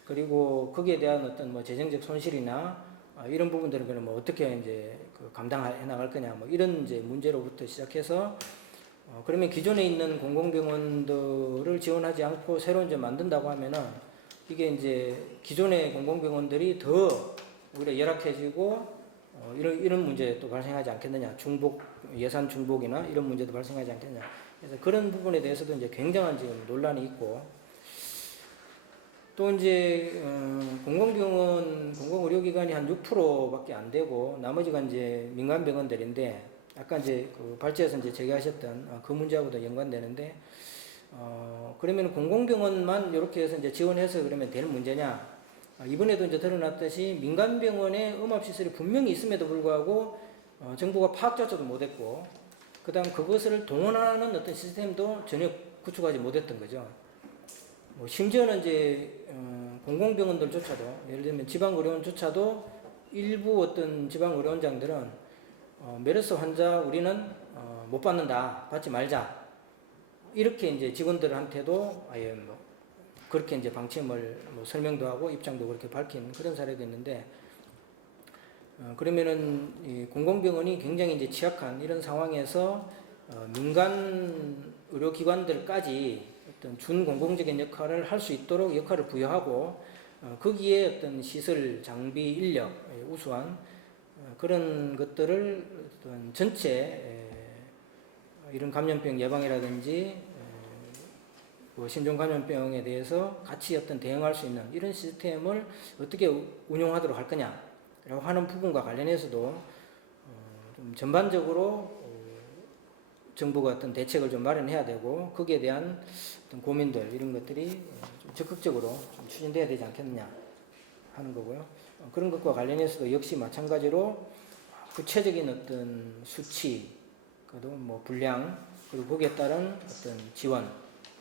그리고 거기에 대한 어떤 뭐 재정적 손실이나 이런 부분들은 그럼 뭐 어떻게 이제 그 감당해 나갈 거냐 뭐 이런 이제 문제로부터 시작해서 그러면 기존에 있는 공공병원들을 지원하지 않고 새로 이제 만든다고 하면은 이게 이제 기존의 공공병원들이 더 오히려 열악해지고 이런 문제 또 발생하지 않겠느냐 중복 예산 중복이나 이런 문제도 발생하지 않겠느냐 그래서 그런 부분에 대해서도 이제 굉장한 지금 논란이 있고 또 이제 공공병원 공공의료기관이 한 6%밖에 안 되고 나머지가 이제 민간병원들인데 아까 이제 그 발제에서 이제 제기하셨던 그 문제하고도 연관되는데 그러면 공공병원만 이렇게 해서 이제 지원해서 그러면 되는 문제냐? 이번에도 이제 드러났듯이 민간병원에 음압시설이 분명히 있음에도 불구하고 정부가 파악조차도 못했고, 그다음 그것을 동원하는 어떤 시스템도 전혀 구축하지 못했던 거죠. 뭐 심지어는 이제 공공병원들조차도 예를 들면 지방의료원조차도 일부 어떤 지방의료원장들은 메르스 환자 우리는 못 받는다, 받지 말자. 이렇게 이제 직원들한테도 아예 뭐 그렇게 이제 방침을 뭐 설명도 하고 입장도 그렇게 밝힌 그런 사례도 있는데, 그러면은 이 공공병원이 굉장히 이제 취약한 이런 상황에서 민간 의료기관들까지 어떤 준공공적인 역할을 할 수 있도록 역할을 부여하고 거기에 어떤 시설, 장비, 인력, 우수한 그런 것들을 어떤 전체 이런 감염병 예방이라든지 신종 감염병에 대해서 같이 어떤 대응할 수 있는 이런 시스템을 어떻게 운용하도록 할 거냐라고 하는 부분과 관련해서도 좀 전반적으로 정부가 어떤 대책을 좀 마련해야 되고 거기에 대한 어떤 고민들 이런 것들이 좀 적극적으로 좀 추진돼야 되지 않겠느냐 하는 거고요. 그런 것과 관련해서도 역시 마찬가지로 구체적인 어떤 수치, 그리고 뭐 분량, 그리고 거기에 따른 어떤 지원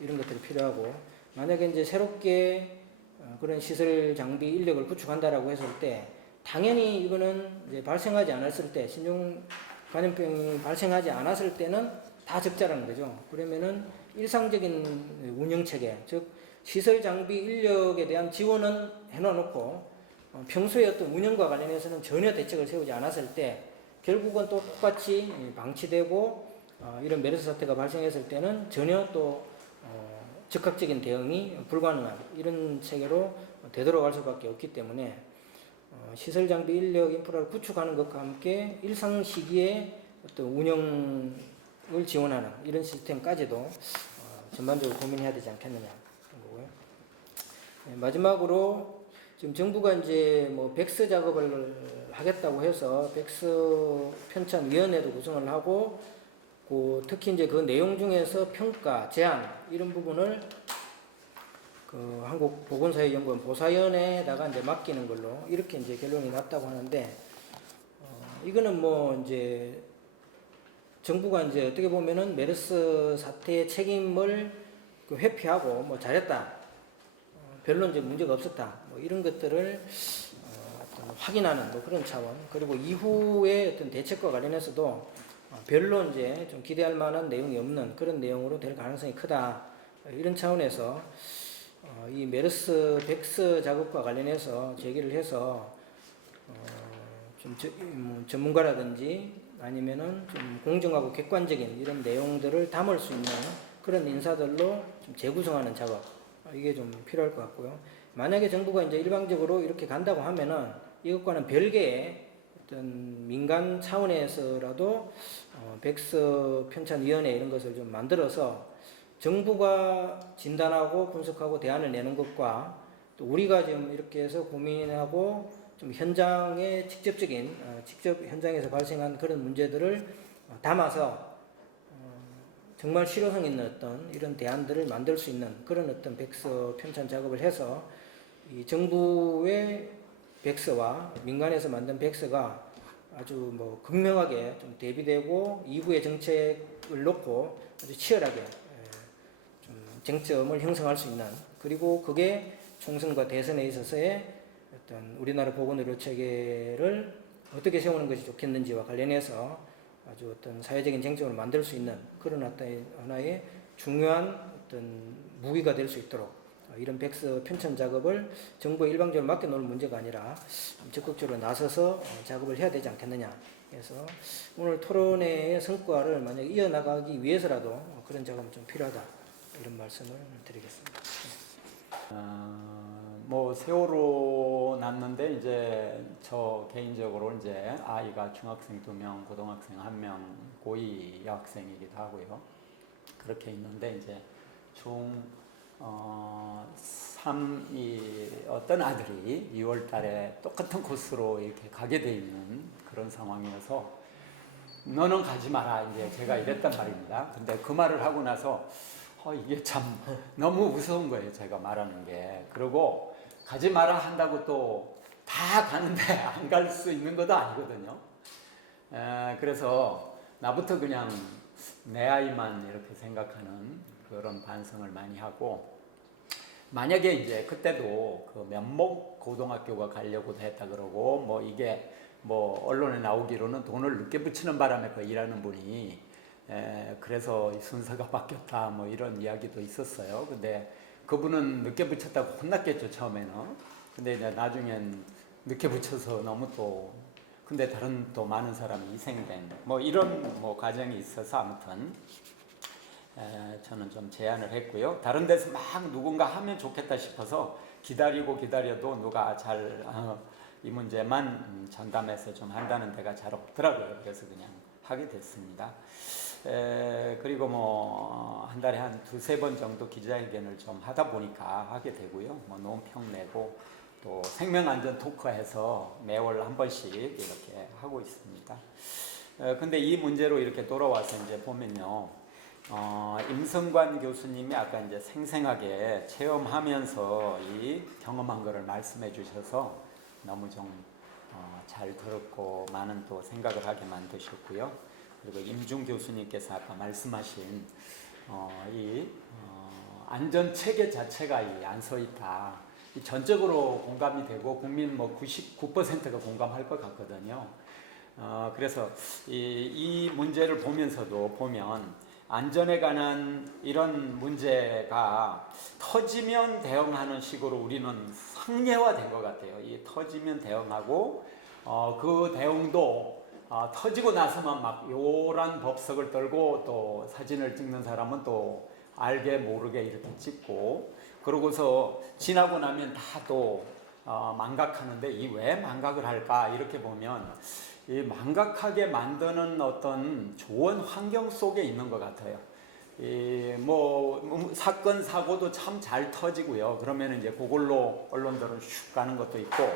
이런 것들이 필요하고 만약에 이제 새롭게 그런 시설 장비 인력을 구축한다라고 했을 때 당연히 이거는 이제 발생하지 않았을 때 신종 감염병이 발생하지 않았을 때는 다 적자라는 거죠. 그러면은 일상적인 운영 체계, 즉 시설 장비 인력에 대한 지원은 해놔놓고 평소에 어떤 운영과 관련해서는 전혀 대책을 세우지 않았을 때 결국은 또 똑같이 방치되고 이런 메르스 사태가 발생했을 때는 전혀 또 즉각적인 대응이 불가능한 이런 체계로 되돌아갈 수밖에 없기 때문에 시설 장비 인력 인프라를 구축하는 것과 함께 일상 시기에 어떤 운영을 지원하는 이런 시스템까지도 전반적으로 고민해야 되지 않겠느냐 그런 거고요. 네, 마지막으로 지금 정부가 이제 뭐 백서 작업을 하겠다고 해서 백서 편찬위원회도 구성을 하고 특히 이제 그 내용 중에서 평가, 제안 이런 부분을 그 한국보건사회연구원 보사위원회에다가 이제 맡기는 걸로 이렇게 이제 결론이 났다고 하는데 이거는 뭐 이제 정부가 이제 어떻게 보면은 메르스 사태의 책임을 회피하고 뭐 잘했다, 별로 이제 문제가 없었다, 뭐 이런 것들을 어떤 확인하는 뭐 그런 차원, 그리고 이후의 어떤 대책과 관련해서도 별로 이제 좀 기대할 만한 내용이 없는 그런 내용으로 될 가능성이 크다, 이런 차원에서 이 메르스 백서 작업과 관련해서 제기를 해서 좀 전문가라든지 아니면은 좀 공정하고 객관적인 이런 내용들을 담을 수 있는 그런 인사들로 좀 재구성하는 작업, 이게 좀 필요할 것 같고요. 만약에 정부가 이제 일방적으로 이렇게 간다고 하면은 이것과는 별개의 어떤 민간 차원에서라도 백서 편찬위원회 이런 것을 좀 만들어서 정부가 진단하고 분석하고 대안을 내는 것과 또 우리가 지금 이렇게 해서 고민하고 좀 현장에 직접 현장에서 발생한 그런 문제들을 담아서 정말 실효성 있는 어떤 이런 대안들을 만들 수 있는 그런 어떤 백서 편찬 작업을 해서 이 정부의 백서와 민간에서 만든 백서가 아주 뭐 극명하게 좀 대비되고 이후의 정책을 놓고 아주 치열하게 좀 쟁점을 형성할 수 있는, 그리고 그게 총선과 대선에 있어서의 어떤 우리나라 보건의료 체계를 어떻게 세우는 것이 좋겠는지와 관련해서 아주 어떤 사회적인 쟁점을 만들 수 있는 그런 어떤 하나의 중요한 어떤 무기가 될 수 있도록 이런 백서 편찬 작업을 정부에 일방적으로 맡겨놓을 문제가 아니라 적극적으로 나서서 작업을 해야 되지 않겠느냐. 그래서 오늘 토론회의 성과를 만약에 이어나가기 위해서라도 그런 작업은 좀 필요하다, 이런 말씀을 드리겠습니다. 뭐 세월호 났는데 이제 저 개인적으로 이제 아이가 중학생 2명, 고등학생 1명, 고2 여학생이기도 하고요. 그렇게 있는데 이제 어떤 아들이 2월 달에 똑같은 코스로 이렇게 가게 돼 있는 그런 상황이어서 너는 가지 마라 이제 제가 이랬단 말입니다. 근데 그 말을 하고 나서 이게 참 너무 무서운 거예요, 제가 말하는 게. 그리고 가지 마라 한다고 또 다 가는데 안 갈 수 있는 것도 아니거든요. 그래서 나부터 그냥 내 아이만 이렇게 생각하는 그런 반성을 많이 하고, 만약에 이제 그때도 그 면목 고등학교가 가려고도 했다 그러고 뭐 이게 뭐 언론에 나오기로는 돈을 늦게 붙이는 바람에 그 일하는 분이 그래서 순서가 바뀌었다 뭐 이런 이야기도 있었어요. 근데 그분은 늦게 붙였다고 혼났겠죠, 처음에는. 근데 이제 나중엔 늦게 붙여서 너무 또 근데 다른 또 많은 사람이 희생된 뭐 이런 뭐 과정이 있어서 아무튼 저는 좀 제안을 했고요. 다른 데서 막 누군가 하면 좋겠다 싶어서 기다려도 누가 잘 이 문제만 전담해서 좀 한다는 데가 잘 없더라고요. 그래서 그냥 하게 됐습니다. 그리고 뭐 한 달에 한 2-3번 정도 기자회견을 좀 하다 보니까 하게 되고요. 뭐 논평 내고 또 생명안전 토크해서 매월 한 번씩 이렇게 하고 있습니다. 근데 이 문제로 이렇게 돌아와서 이제 보면요. 임성관 교수님이 아까 이제 생생하게 체험하면서 이 경험한 거를 말씀해 주셔서 너무 좀 잘 들었고 많은 또 생각을 하게 만드셨고요. 그리고 임중 교수님께서 아까 말씀하신 안전 체계 자체가 안 서 있다. 이 전적으로 공감이 되고 국민 뭐 99%가 공감할 것 같거든요. 그래서 이 문제를 보면서도 보면 안전에 관한 이런 문제가 터지면 대응하는 식으로 우리는 상례화된 것 같아요. 이 터지면 대응하고 그 대응도 터지고 나서만 막 요란 법석을 떨고 또 사진을 찍는 사람은 또 알게 모르게 이렇게 찍고 그러고서 지나고 나면 다 또 망각하는데 이 왜 망각을 할까 이렇게 보면 이 망각하게 만드는 어떤 좋은 환경 속에 있는 것 같아요. 뭐 사건 사고도 참 잘 터지고요. 그러면 이제 그걸로 언론들은 슉 가는 것도 있고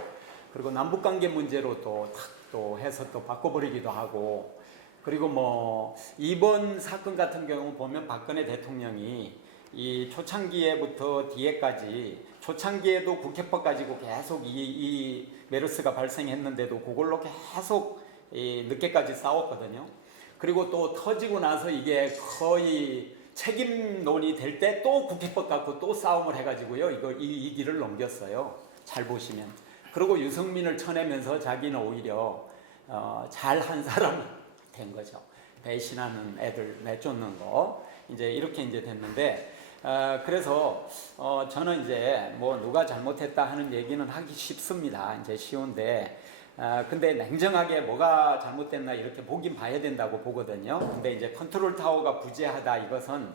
그리고 남북관계 문제로 또 해서 또 바꿔버리기도 하고 그리고 뭐 이번 사건 같은 경우 보면 박근혜 대통령이 이 초창기에부터 뒤에까지 초창기에도 국회법 가지고 계속 이 메르스가 발생했는데도 그걸로 계속 늦게까지 싸웠거든요. 그리고 또 터지고 나서 이게 거의 책임론이 될 때 또 국회법 갖고 또 싸움을 해가지고요. 이 길을 넘겼어요. 잘 보시면. 그리고 유승민을 쳐내면서 자기는 오히려 잘한 사람 된 거죠. 배신하는 애들 내쫓는 거. 이제 이렇게 이제 됐는데, 그래서 저는 이제 뭐 누가 잘못했다 하는 얘기는 하기 쉽습니다. 이제 쉬운데, 근데 냉정하게 뭐가 잘못됐나 이렇게 보긴 봐야 된다고 보거든요. 근데 이제 컨트롤 타워가 부재하다 이것은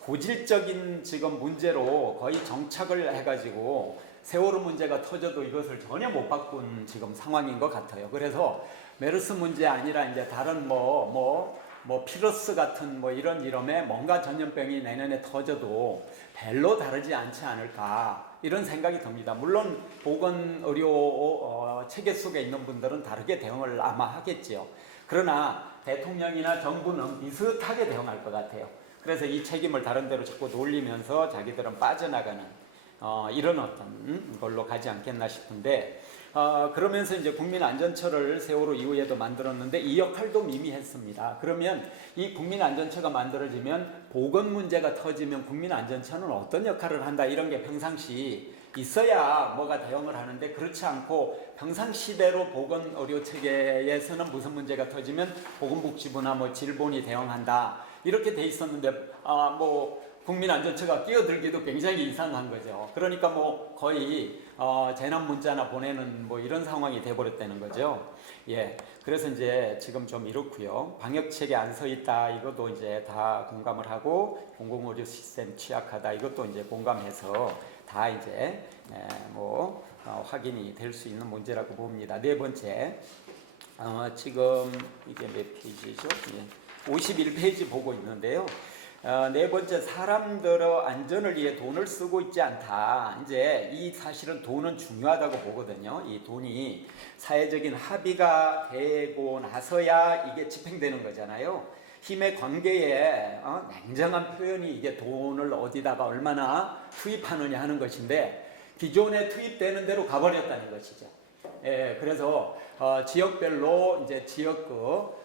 고질적인 지금 문제로 거의 정착을 해가지고 세월호 문제가 터져도 이것을 전혀 못 바꾼 지금 상황인 것 같아요. 그래서 메르스 문제 아니라 이제 다른 뭐 피러스 같은 뭐 이런 이름의 뭔가 전염병이 내년에 터져도 별로 다르지 않지 않을까 이런 생각이 듭니다. 물론 보건 의료 체계 속에 있는 분들은 다르게 대응을 아마 하겠지요. 그러나 대통령이나 정부는 비슷하게 대응할 것 같아요. 그래서 이 책임을 다른 데로 자꾸 돌리면서 자기들은 빠져나가는 이런 어떤 걸로 가지 않겠나 싶은데 그러면서 이제 국민안전처를 세월호 이후에도 만들었는데 이 역할도 미미했습니다. 그러면 이 국민안전처가 만들어지면 보건 문제가 터지면 국민안전처는 어떤 역할을 한다 이런 게 평상시 있어야 뭐가 대응을 하는데 그렇지 않고 평상시대로 보건 의료 체계에서는 무슨 문제가 터지면 보건복지부나 뭐 질본이 대응한다 이렇게 돼 있었는데 뭐 국민안전처가 끼어들기도 굉장히 이상한 거죠. 그러니까 뭐 거의 재난 문자나 보내는 뭐 이런 상황이 돼버렸다는 거죠. 예, 그래서 이제 지금 좀 이렇고요. 방역 체계 안 서 있다 이것도 이제 다 공감을 하고 공공의료 시스템 취약하다 이것도 이제 공감해서 다 이제 확인이 될 수 있는 문제라고 봅니다. 네 번째, 지금 이게 몇 페이지죠? 예, 51페이지 보고 있는데요. 네 번째, 사람들의 안전을 위해 돈을 쓰고 있지 않다. 이제 이 사실은 돈은 중요하다고 보거든요. 이 돈이 사회적인 합의가 되고 나서야 이게 집행되는 거잖아요. 힘의 관계에 냉정한 표현이 이게 돈을 어디다가 얼마나 투입하느냐 하는 것인데 기존에 투입되는 대로 가버렸다는 것이죠. 예, 그래서 지역별로 이제 지역구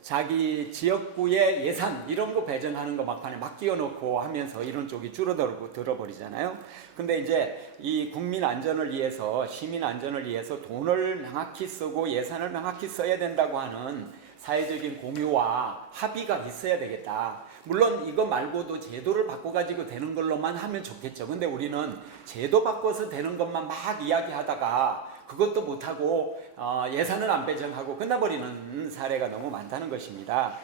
자기 지역구의 예산 이런 거 배정하는 거 막판에 막 끼워놓고 하면서 이런 쪽이 들어버리잖아요. 근데 이제 이 국민 안전을 위해서 시민 안전을 위해서 돈을 명확히 쓰고 예산을 명확히 써야 된다고 하는 사회적인 공유와 합의가 있어야 되겠다. 물론 이거 말고도 제도를 바꿔가지고 되는 걸로만 하면 좋겠죠. 근데 우리는 제도 바꿔서 되는 것만 막 이야기하다가 그것도 못하고 예산을 안 배정하고 끝나버리는 사례가 너무 많다는 것입니다.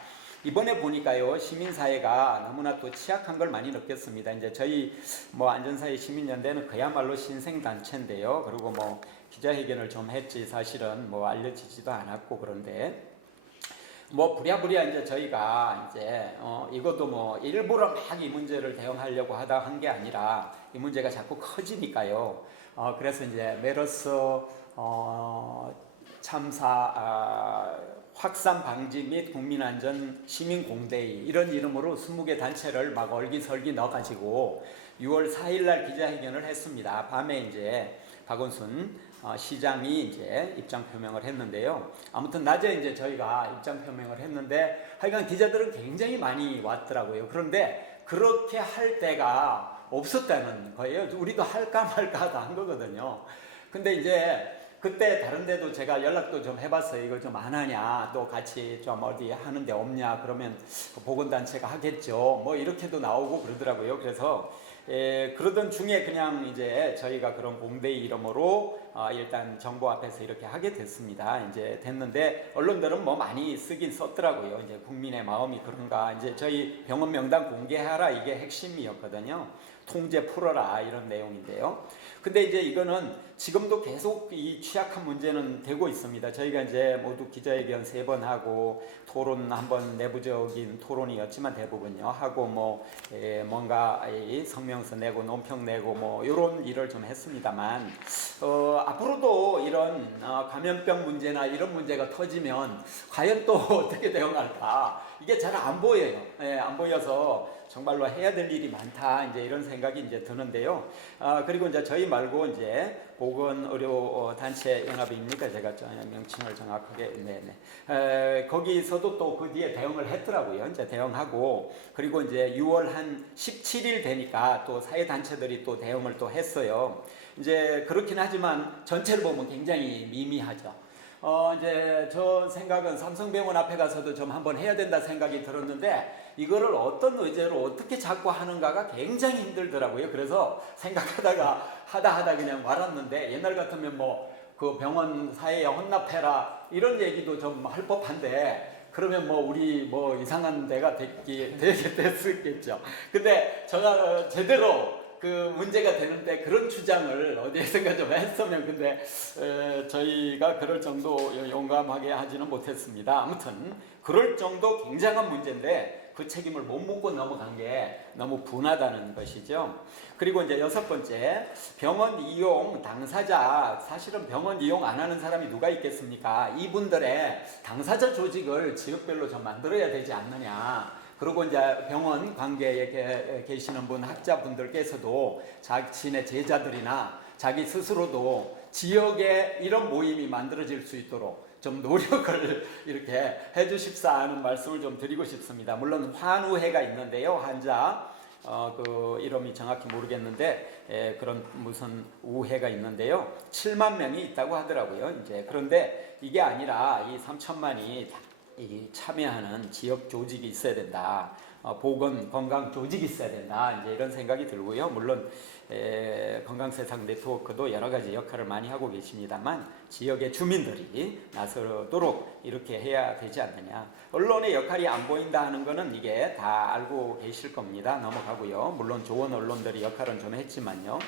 이번에 보니까요, 시민사회가 너무나 또 취약한 걸 많이 느꼈습니다. 이제 저희 안전사회 시민연대는 그야말로 신생단체인데요. 그리고 기자회견을 좀 했지 사실은 알려지지도 않았고 그런데 부랴부랴 이제 저희가 이제 이것도 일부러 막 이 문제를 대응하려고 하다 한 게 아니라 이 문제가 자꾸 커지니까요. 그래서 이제 메르스 참사 확산 방지 및 국민안전 시민공대위 이런 이름으로 20개 단체를 막 얼기설기 넣어가지고 6월 4일 날 기자회견을 했습니다. 밤에 이제 박원순 시장이 이제 입장 표명을 했는데요. 아무튼 낮에 이제 저희가 입장 표명을 했는데 하여간 기자들은 굉장히 많이 왔더라고요. 그런데 그렇게 할 때가 없었다는 거예요. 우리도 할까 말까 하다 한 거거든요. 근데 이제 그때 다른 데도 제가 연락도 좀 해봤어요. 이거 좀 안 하냐, 또 같이 좀 어디 하는 데 없냐, 그러면 보건단체가 하겠죠. 뭐 이렇게도 나오고 그러더라고요. 그래서 그러던 중에 그냥 이제 저희가 그런 공대의 이름으로 일단 정부 앞에서 이렇게 하게 됐습니다. 이제 됐는데 언론들은 뭐 많이 쓰긴 썼더라고요. 이제 국민의 마음이 그런가. 이제 저희 병원 명단 공개하라, 이게 핵심이었거든요. 통제 풀어라, 이런 내용인데요. 근데 이제 이거는 지금도 계속 이 취약한 문제는 되고 있습니다. 저희가 이제 모두 기자회견 3번 하고 토론 한번, 내부적인 토론이었지만 대부분요 하고 뭐 뭔가 이 성명서 내고 논평 내고 뭐 이런 일을 좀 했습니다만 앞으로도 이런 감염병 문제나 이런 문제가 터지면 과연 또 어떻게 대응할까, 이게 잘 안 보여요. 안 보여서 정말로 해야 될 일이 많다, 이제 이런 생각이 이제 드는데요. 그리고 이제 저희 말고 이제 보건의료단체 연합입니까? 제가 명칭을 정확하게, 네네. 거기서도 또 그 뒤에 대응을 했더라고요. 이제 대응하고, 그리고 이제 6월 한 17일 되니까 또 사회단체들이 또 대응을 또 했어요. 이제 그렇긴 하지만 전체를 보면 굉장히 미미하죠. 이제 저 생각은 삼성병원 앞에 가서도 좀 한번 해야 된다 생각이 들었는데, 이거를 어떤 의제로 어떻게 자꾸 하는가가 굉장히 힘들더라고요. 그래서 생각하다가 하다 그냥 말았는데, 옛날 같으면 뭐 그 병원 사회에 헌납해라 이런 얘기도 좀 할 법한데, 그러면 뭐 우리 뭐 이상한 데가 되게 됐었겠죠. 근데 제가 제대로 그 문제가 되는데 그런 주장을 어디에선가 좀 했으면, 근데 저희가 그럴 정도 용감하게 하지는 못했습니다. 아무튼 그럴 정도 굉장한 문제인데 그 책임을 못 묻고 넘어간 게 너무 분하다는 것이죠. 그리고 이제 6번째, 병원 이용 당사자, 사실은 병원 이용 안 하는 사람이 누가 있겠습니까? 이분들의 당사자 조직을 지역별로 좀 만들어야 되지 않느냐. 그리고 이제 병원 관계에 계시는 학자분들께서도 자신의 제자들이나 자기 스스로도 지역에 이런 모임이 만들어질 수 있도록 좀 노력을 이렇게 해주십사 하는 말씀을 좀 드리고 싶습니다. 물론 환우회가 있는데요. 환자 그 이름이 정확히 모르겠는데 그런 무슨 우회가 있는데요. 7만 명이 있다고 하더라고요. 이제 그런데 이게 아니라 이 3천만이 이 참여하는 지역 조직이 있어야 된다. 보건 건강 조직이 있어야 된다. 이제 이런 생각이 들고요. 물론 건강세상 네트워크도 여러 가지 역할을 많이 하고 계십니다만 지역의 주민들이 나서도록 이렇게 해야 되지 않느냐. 언론의 역할이 안 보인다 하는 거는 이게 다 알고 계실 겁니다. 넘어가고요. 물론 좋은 언론들이 역할은 좀 했지만요.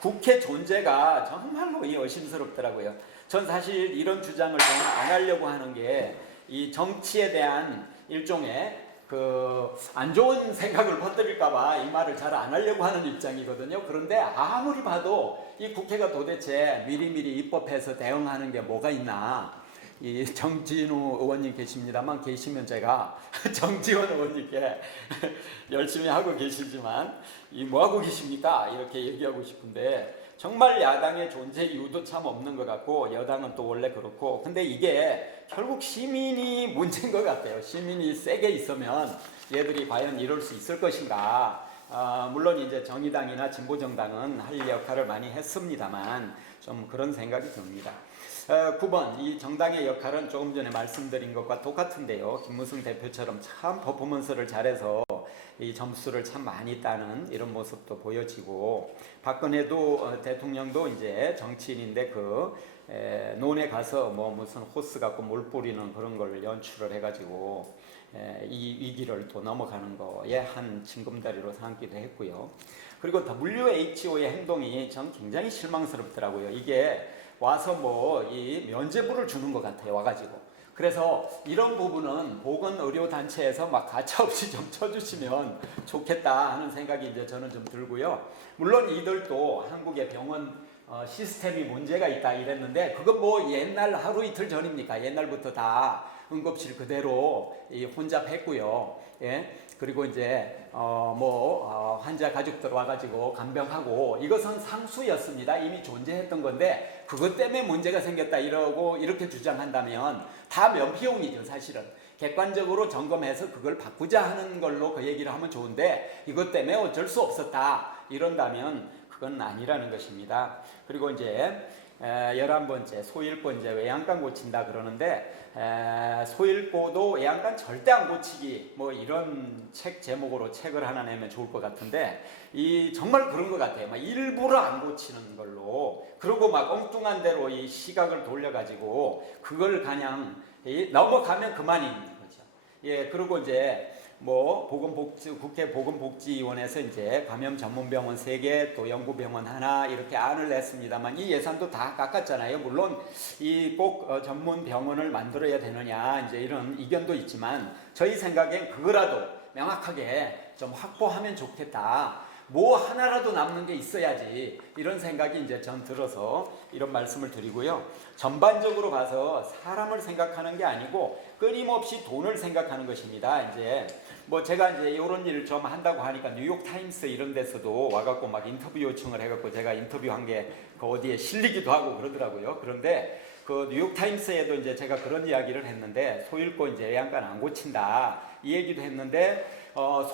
국회 존재가 정말로 의심스럽더라고요. 전 사실 이런 주장을 좀 안 하려고 하는 게 이 정치에 대한 일종의 그 안 좋은 생각을 퍼뜨릴까봐 이 말을 잘 안 하려고 하는 입장이거든요. 그런데 아무리 봐도 이 국회가 도대체 미리미리 입법해서 대응하는 게 뭐가 있나. 이 정진우 의원님 계십니다만, 계시면 제가 정지원 의원님께 열심히 하고 계시지만 이 뭐 하고 계십니까? 이렇게 얘기하고 싶은데, 정말 야당의 존재 이유도 참 없는 것 같고 여당은 또 원래 그렇고, 근데 이게 결국 시민이 문제인 것 같아요. 시민이 세게 있으면 얘들이 과연 이럴 수 있을 것인가. 물론 이제 정의당이나 진보정당은 할 역할을 많이 했습니다만 좀 그런 생각이 듭니다. 9번, 이 정당의 역할은 조금 전에 말씀드린 것과 똑같은데요. 김무성 대표처럼 참 퍼포먼스를 잘해서 이 점수를 참 많이 따는 이런 모습도 보여지고, 박근혜도 대통령도 이제 정치인인데 그 논에 가서 뭐 무슨 호스 갖고 물 뿌리는 그런 걸 연출을 해가지고 이 위기를 또 넘어가는 거에 한 징검다리로 삼기도 했고요. 그리고 WHO의 행동이 전 굉장히 실망스럽더라고요. 이게 와서 뭐 이 면죄부를 주는 것 같아요. 와가지고. 그래서 이런 부분은 보건의료단체에서 막 가차없이 좀 쳐주시면 좋겠다 하는 생각이 이제 저는 좀 들고요. 물론 이들도 한국의 병원 시스템이 문제가 있다 이랬는데, 그건 뭐 옛날 하루 이틀 전입니까? 옛날부터 다 응급실 그대로 이 혼잡했고요. 예. 그리고 이제 환자 가족들 와가지고 간병하고 이것은 상수였습니다. 이미 존재했던 건데 그것 때문에 문제가 생겼다 이러고 이렇게 주장한다면 다 면피용이죠 사실은. 객관적으로 점검해서 그걸 바꾸자 하는 걸로 그 얘기를 하면 좋은데 이것 때문에 어쩔 수 없었다 이런다면 그건 아니라는 것입니다. 그리고 이제 11번째 소잃고 이제 외양간 고친다 그러는데 소잃고도 외양간 절대 안 고치기 뭐 이런 책 제목으로 책을 하나 내면 좋을 것 같은데 이 정말 그런 것 같아요. 막 일부러 안 고치는 걸로 그리고 막 엉뚱한 대로 이 시각을 돌려가지고 그걸 그냥 넘어가면 그만인 거죠. 예, 그리고 이제 국회 보건복지위원회에서 이제 감염 전문병원 3개, 또 연구병원 하나 이렇게 안을 냈습니다만 이 예산도 다 깎았잖아요. 물론 이 꼭 전문 병원을 만들어야 되느냐 이제 이런 이견도 있지만 저희 생각엔 그거라도 명확하게 좀 확보하면 좋겠다. 뭐 하나라도 남는 게 있어야지 이런 생각이 이제 전 들어서 이런 말씀을 드리고요. 전반적으로 봐서 사람을 생각하는 게 아니고 끊임없이 돈을 생각하는 것입니다. 이제 제가 이제 이런 일을 좀 한다고 하니까 뉴욕 타임스 이런 데서도 와갖고 막 인터뷰 요청을 해갖고 제가 인터뷰한 게 그 어디에 실리기도 하고 그러더라고요. 그런데 그 뉴욕 타임스에도 이제 제가 그런 이야기를 했는데 소잃고 이제 외양간 안 고친다 이 얘기도 했는데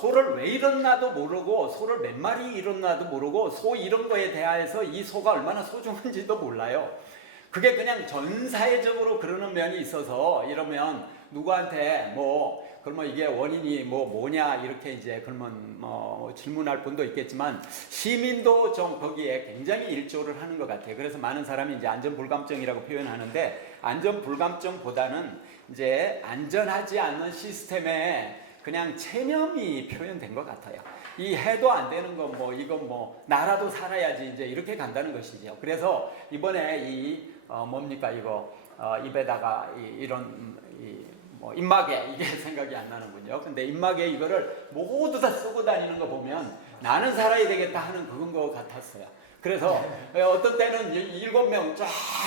소를 왜 잃었나도 모르고 소를 몇 마리 잃었나도 모르고 소 이런 거에 대해서 이 소가 얼마나 소중한지도 몰라요. 그게 그냥 전 사회적으로 그러는 면이 있어서 이러면 누구한테 그러면 이게 원인이 뭐냐 이렇게 이제 그러면 질문할 분도 있겠지만 시민도 좀 거기에 굉장히 일조를 하는 것 같아요. 그래서 많은 사람이 이제 안전불감증이라고 표현하는데 안전불감증보다는 이제 안전하지 않는 시스템에 그냥 체념이 표현된 것 같아요. 이 해도 안 되는 거 이건 나라도 살아야지 이제 이렇게 간다는 것이죠. 그래서 이번에 입에다가 입마개 이게 생각이 안 나는군요. 근데 입마개 이거를 모두 다 쓰고 다니는 거 보면 나는 살아야 되겠다 하는 그건 것 같았어요. 그래서 어떤 때는 7명 쫙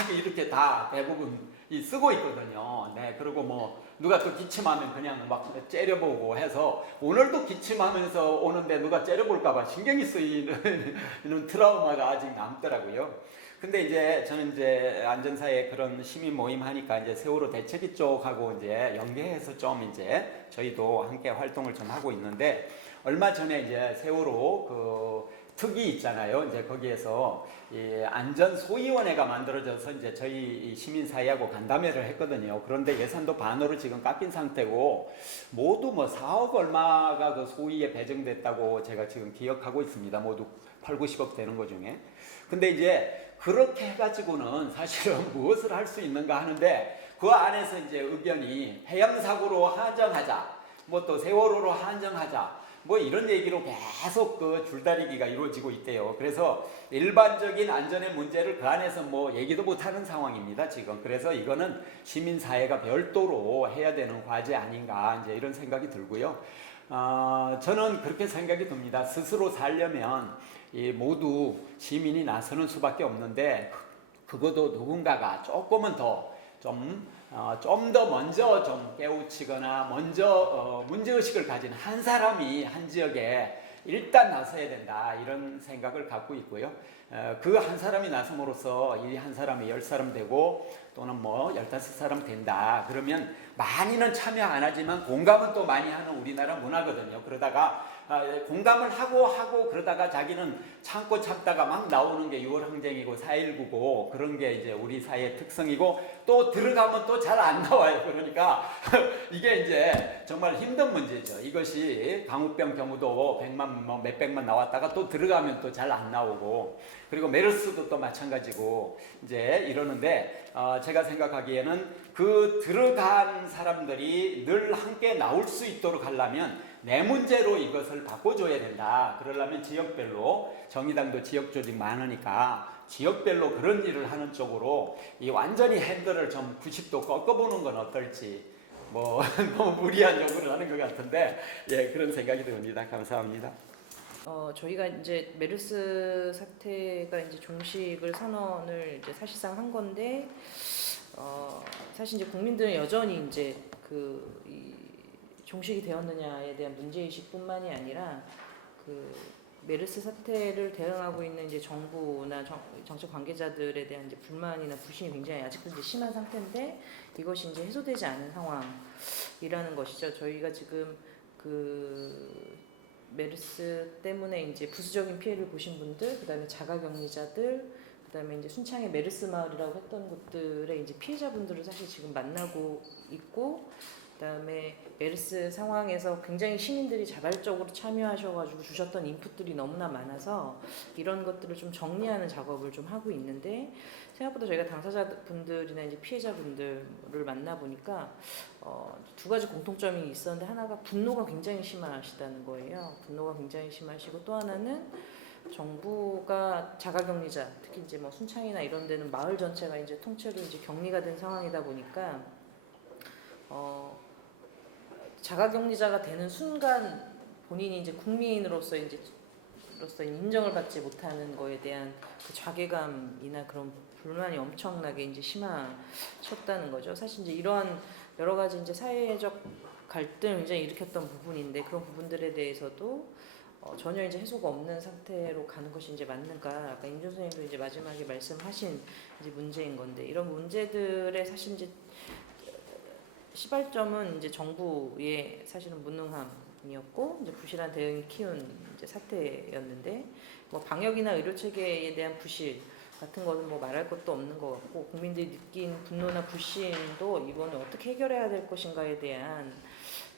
이렇게 다 대부분 쓰고 있거든요. 네, 그리고 누가 또 기침하면 그냥 막 째려보고 해서 오늘도 기침하면서 오는데 누가 째려볼까봐 신경이 쓰이는 트라우마가 아직 남더라고요. 근데 이제 저는 이제 안전사에 그런 시민 모임 하니까 이제 세월호 대책위 쪽하고 이제 연계해서 좀 이제 저희도 함께 활동을 좀 하고 있는데 얼마 전에 이제 세월호 그 특위 있잖아요. 이제 거기에서 이 안전소위원회가 만들어져서 이제 저희 시민사회하고 간담회를 했거든요. 그런데 예산도 반으로 지금 깎인 상태고 모두 4억 얼마가 그 소위에 배정됐다고 제가 지금 기억하고 있습니다. 모두 8, 90억 되는 거 중에. 근데 이제 그렇게 해가지고는 사실은 무엇을 할 수 있는가 하는데 그 안에서 이제 의견이 해양사고로 한정하자, 또 세월호로 한정하자, 이런 얘기로 계속 그 줄다리기가 이루어지고 있대요. 그래서 일반적인 안전의 문제를 그 안에서 얘기도 못하는 상황입니다, 지금. 그래서 이거는 시민사회가 별도로 해야 되는 과제 아닌가, 이제 이런 생각이 들고요. 저는 그렇게 생각이 듭니다. 스스로 살려면 모두 시민이 나서는 수밖에 없는데 그것도 누군가가 조금은 더 좀 더 먼저 좀 깨우치거나 먼저 문제의식을 가진 한 사람이 한 지역에 일단 나서야 된다 이런 생각을 갖고 있고요. 그 한 사람이 나섬으로써 이 한 사람이 10사람 되고 또는 15사람 된다. 그러면 많이는 참여 안 하지만 공감은 또 많이 하는 우리나라 문화거든요. 그러다가 공감을 하고 그러다가 자기는 참고 참다가 막 나오는 게 6월 항쟁이고 4.19고 그런 게 이제 우리 사회의 특성이고 또 들어가면 또 잘 안 나와요. 그러니까 이게 이제 정말 힘든 문제죠. 이것이 강우병 경우도 100만 몇백만 나왔다가 또 들어가면 또 잘 안 나오고 그리고 메르스도 또 마찬가지고 이제 이러는데 제가 생각하기에는 그 들어간 사람들이 늘 함께 나올 수 있도록 하려면 내 문제로 이것을 바꿔줘야 된다. 그러려면 지역별로 정의당도 지역 조직 많으니까 지역별로 그런 일을 하는 쪽으로 이 완전히 핸들을 좀 90도 꺾어보는 건 어떨지 너무 무리한 요구를 하는 것 같은데 그런 생각이 듭니다. 감사합니다. 저희가 이제 메르스 사태가 이제 종식을 선언을 이제 사실상 한 건데 사실 이제 국민들은 여전히 이제 이 종식이 되었느냐에 대한 문제의식뿐만이 아니라 그 메르스 사태를 대응하고 있는 이제 정부나 정책 관계자들에 대한 이제 불만이나 불신이 굉장히 아직도 이제 심한 상태인데 이것이 이제 해소되지 않은 상황이라는 것이죠. 저희가 지금 그 메르스 때문에 이제 부수적인 피해를 보신 분들, 그다음에 자가격리자들, 그다음에 이제 순창의 메르스 마을이라고 했던 곳들의 이제 피해자분들을 사실 지금 만나고 있고, 그다음에 메르스 상황에서 굉장히 시민들이 자발적으로 참여하셔가지고 주셨던 인풋들이 너무나 많아서 이런 것들을 좀 정리하는 작업을 좀 하고 있는데 생각보다 저희가 당사자분들이나 이제 피해자분들을 만나 보니까 두 가지 공통점이 있었는데 하나가 분노가 굉장히 심하시다는 거예요. 분노가 굉장히 심하시고 또 하나는 정부가 자가격리자, 특히 이제 뭐 순창이나 이런 데는 마을 전체가 이제 통째로 이제 격리가 된 상황이다 보니까 자가격리자가 되는 순간 본인이 이제 국민으로서 인정을 받지 못하는 거에 대한 그 자괴감이나 그런 불만이 엄청나게 이제 심하셨다는 거죠. 사실 이제 이러한 여러 가지 이제 사회적 갈등을 굉장히 일으켰던 부분인데 그런 부분들에 대해서도 전혀 이제 해소가 없는 상태로 가는 것이 이제 맞는가? 아까 임준 선생님도 이제 마지막에 말씀하신 이제 문제인 건데 이런 문제들의 사실 이제 시발점은 이제 정부의 사실은 무능함이었고 이제 부실한 대응이 키운 이제 사태였는데 뭐 방역이나 의료 체계에 대한 부실 같은 거는 뭐 말할 것도 없는 것 같고 국민들이 느낀 분노나 불신도 이거는 어떻게 해결해야 될 것인가에 대한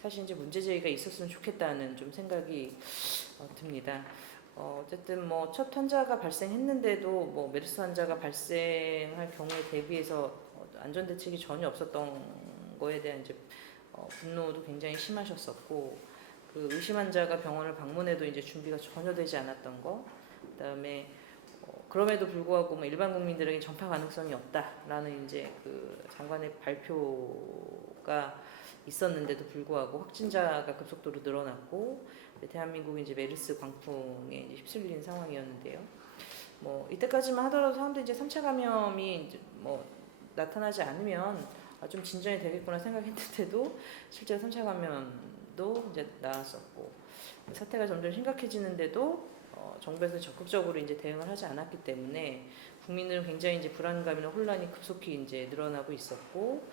사실 이제 문제 제기가 있었으면 좋겠다는 좀 생각이 듭니다. 어쨌든 뭐 첫 환자가 발생했는데도 뭐 메르스 환자가 발생할 경우에 대비해서 안전 대책이 전혀 없었던 거에 대한 이제 분노도 굉장히 심하셨었고 그 의심 환자가 병원을 방문해도 이제 준비가 전혀 되지 않았던 거, 그다음에 그럼에도 불구하고 뭐 일반 국민들에게 전파 가능성이 없다라는 이제 그 장관의 발표가 있었는데도 불구하고 확진자가 급속도로 늘어났고 대한민국이 이제 메르스 광풍에 이제 휩쓸린 상황이었는데요. 뭐 이때까지만 하더라도 사람들이 이제 3차 감염이 이제 뭐 나타나지 않으면 좀 진전이 되겠구나 생각했는데도 실제로 3차 감염도 이제 나왔었고 사태가 점점 심각해지는데도 정부에서 적극적으로 이제 대응을 하지 않았기 때문에 국민들은 굉장히 이제 불안감이나 혼란이 급속히 이제 늘어나고 있었고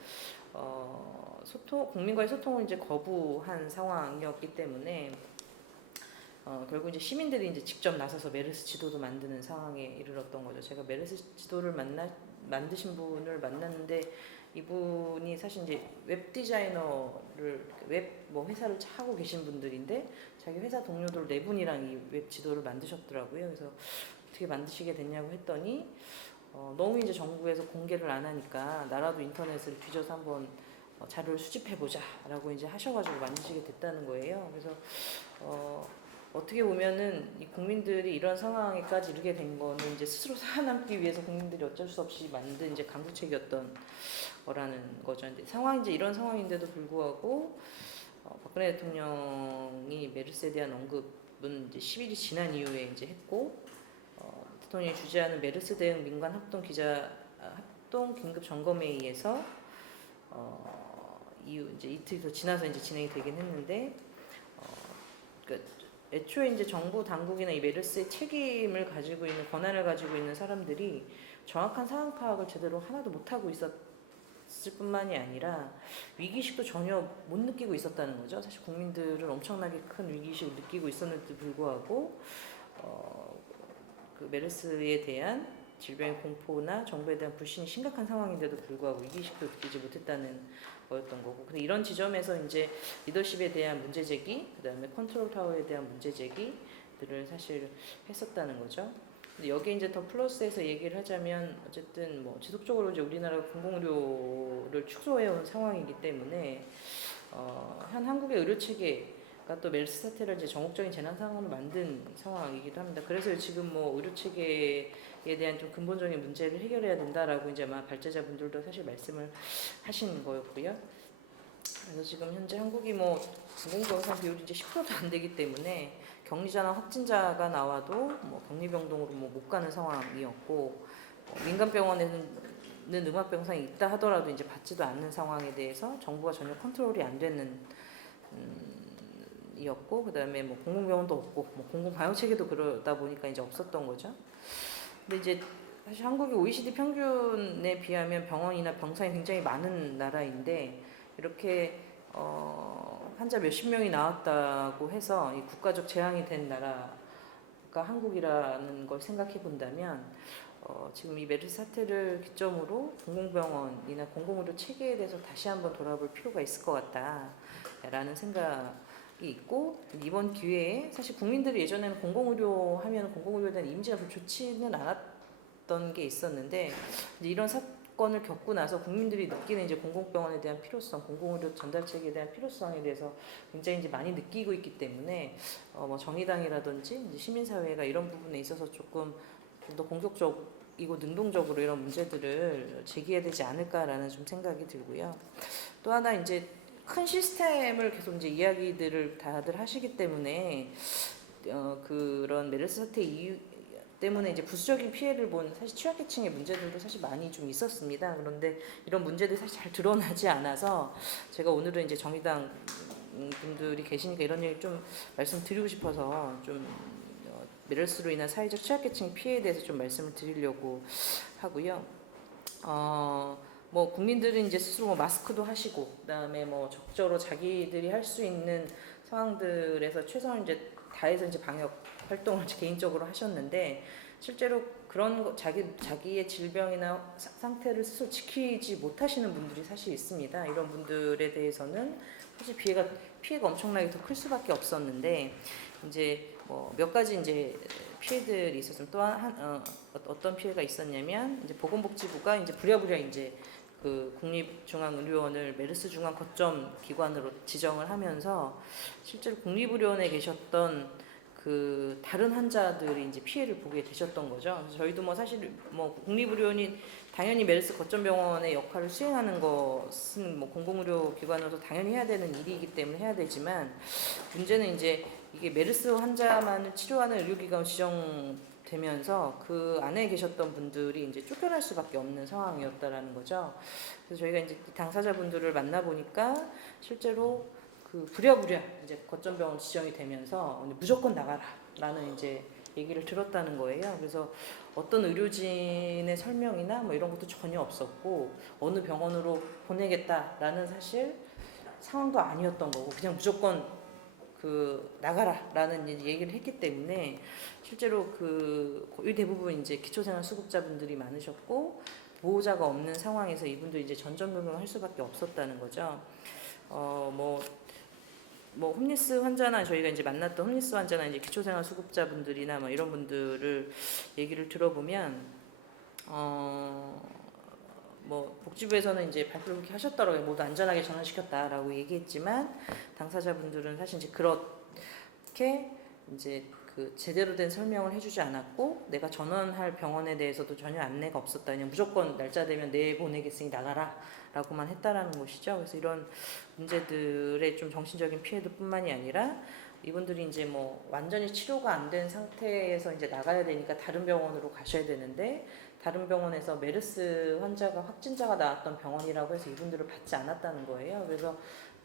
국민과의 소통을 이제 거부한 상황이었기 때문에 결국 이제 시민들이 이제 직접 나서서 메르스 지도도 만드는 상황에 이르렀던 거죠. 제가 메르스 지도를 만드신 분을 만났는데 이분이 사실 이제 웹 디자이너를 웹 뭐 회사를 하고 계신 분들인데 자기 회사 동료들 4분이랑 이 웹 지도를 만드셨더라고요. 그래서 어떻게 만드시게 됐냐고 했더니 너무 이제 정부에서 공개를 안 하니까 나라도 인터넷을 뒤져서 한번 자료를 수집해보자라고 이제 하셔가지고 만드시게 됐다는 거예요. 그래서 어떻게 보면은 이 국민들이 이런 상황에까지 이르게 된 거는 이제 스스로 살아남기 위해서 국민들이 어쩔 수 없이 만든 이제 강구책이었던 거라는 거죠. 근데 이제 이런 상황인데도 불구하고 박근혜 대통령이 메르스에 대한 언급은 이제 10일이 지난 이후에 이제 했고 대통령이 주재하는 메르스 대응 민관 합동 긴급 점검회의에서 이후 이제 이틀 더 지나서 이제 진행이 되긴 했는데 애초에 이제 정부 당국이나 이 메르스의 책임을 가지고 있는 권한을 가지고 있는 사람들이 정확한 상황 파악을 제대로 하나도 못 하고 있었을 뿐만이 아니라 위기의식도 전혀 못 느끼고 있었다는 거죠. 사실 국민들은 엄청나게 큰 위기의식을 느끼고 있었는데도 불구하고 그 메르스에 대한 질병의 공포나 정부에 대한 불신이 심각한 상황인데도 불구하고 위기의식도 느끼지 못했다는 거였던 거고, 근데 이런 지점에서 이제 리더십에 대한 문제 제기, 그다음에 컨트롤 타워에 대한 문제 제기들을 사실 했었다는 거죠. 근데 여기에 이제 더 플러스해서 얘기를 하자면 어쨌든 뭐 지속적으로 이제 우리나라 공공의료를 축소해온 상황이기 때문에 현 한국의 의료 체계가 또 메르스 사태를 이제 전국적인 재난 상황으로 만든 상황이기도 합니다. 그래서 지금 뭐 의료 체계에 대한 좀 근본적인 문제를 해결해야 된다라고 이제 아마 발제자분들도 사실 말씀을 하신 거였고요. 그래서 지금 현재 한국이 뭐 공공병상 비율이 이제 10%도 안 되기 때문에 격리자나 확진자가 나와도 뭐 격리병동으로 뭐 못 가는 상황이었고 민간 병원에는 음압병상이 있다 하더라도 이제 받지도 않는 상황에 대해서 정부가 전혀 컨트롤이 안 되는 이었고, 그다음에 뭐 공공병원도 없고 뭐 공공방역 체계도 그러다 보니까 이제 없었던 거죠. 근데 이제 사실 한국이 OECD 평균에 비하면 병원이나 병상이 굉장히 많은 나라인데, 이렇게 환자 몇십 명이 나왔다고 해서 이 국가적 재앙이 된 나라가 한국이라는 걸 생각해 본다면, 지금 이 메르스 사태를 기점으로 공공병원이나 공공의료 체계에 대해서 다시 한번 돌아볼 필요가 있을 것 같다라는 생각이 있고, 이번 기회에 사실 국민들이 예전에는 공공의료 하면 공공의료에 대한 이미지가 별로 좋지는 않았던 게 있었는데, 이제 이런 사건을 겪고 나서 국민들이 느끼는 이제 공공병원에 대한 필요성, 공공의료 전달 체계에 대한 필요성에 대해서 굉장히 이제 많이 느끼고 있기 때문에 뭐 정의당이라든지 이제 시민사회가 이런 부분에 있어서 조금 좀 더 공격적이고 능동적으로 이런 문제들을 제기해야 되지 않을까라는 좀 생각이 들고요. 또 하나 이제 큰 시스템을 계속 이제 이야기들을 다들 하시기 때문에 그런 메르스 사태 이유 때문에 이제 부수적인 피해를 본 사실 취약계층의 문제들도 사실 많이 좀 있었습니다. 그런데 이런 문제들이 사실 잘 드러나지 않아서 제가 오늘은 이제 정의당 분들이 계시니까 이런 얘기 좀 말씀드리고 싶어서 좀 메르스로 인한 사회적 취약계층 피해에 대해서 좀 말씀을 드리려고 하고요. 뭐 국민들은 이제 스스로 뭐 마스크도 하시고, 그다음에 뭐 적절로 자기들이 할 수 있는 상황들에서 최선을 이제 다해서 이제 방역 활동을 개인적으로 하셨는데, 실제로 그런 자기의 질병이나 상태를 스스로 지키지 못하시는 분들이 사실 있습니다. 이런 분들에 대해서는 사실 피해가 엄청나게 더 클 수밖에 없었는데, 이제 뭐 몇 가지 이제 피해들이 있었으면 어떤 피해가 있었냐면, 이제 보건복지부가 이제 부랴부랴 이제 그 국립중앙의료원을 메르스 중앙 거점 기관으로 지정을 하면서 실제로 국립의료원에 계셨던 그 다른 환자들이 이제 피해를 보게 되셨던 거죠. 그래서 저희도 뭐 사실 뭐 국립의료원이 당연히 메르스 거점병원의 역할을 수행하는 것은 뭐 공공의료 기관으로서 당연히 해야 되는 일이기 때문에 해야 되지만, 문제는 이제 이게 메르스 환자만을 치료하는 의료기관 지정되면서 그 안에 계셨던 분들이 이제 쫓겨날 수밖에 없는 상황이었다라는 거죠. 그래서 저희가 이제 당사자분들을 만나 보니까 실제로 그 부랴부랴 이제 거점병원 지정이 되면서 무조건 나가라라는 이제 얘기를 들었다는 거예요. 그래서 어떤 의료진의 설명이나 뭐 이런 것도 전혀 없었고, 어느 병원으로 보내겠다라는 사실 상황도 아니었던 거고, 그냥 무조건 그 나가라라는 얘기를 했기 때문에 실제로 그 거의 대부분 이제 기초생활 수급자분들이 많으셨고, 보호자가 없는 상황에서 이분들 이제 전전긍긍할 수밖에 없었다는 거죠. 뭐 홈리스 환자나 저희가 이제 만났던 홈리스 환자나 이제 기초생활 수급자분들이나 뭐 이런 분들을 얘기를 들어보면 뭐 복지부에서는 이제 발표를 그렇게 하셨더라고요. 모두 안전하게 전환시켰다라고 얘기했지만, 당사자분들은 사실 이제 그렇게 이제 그 제대로 된 설명을 해주지 않았고, 내가 전원할 병원에 대해서도 전혀 안내가 없었다. 그냥 무조건 날짜 되면 내보내겠으니 나가라라고만 했다라는 것이죠. 그래서 이런 문제들의 좀 정신적인 피해들 뿐만이 아니라, 이분들이 이제 뭐 완전히 치료가 안 된 상태에서 이제 나가야 되니까 다른 병원으로 가셔야 되는데, 다른 병원에서 메르스 환자가 확진자가 나왔던 병원이라고 해서 이분들을 받지 않았다는 거예요. 그래서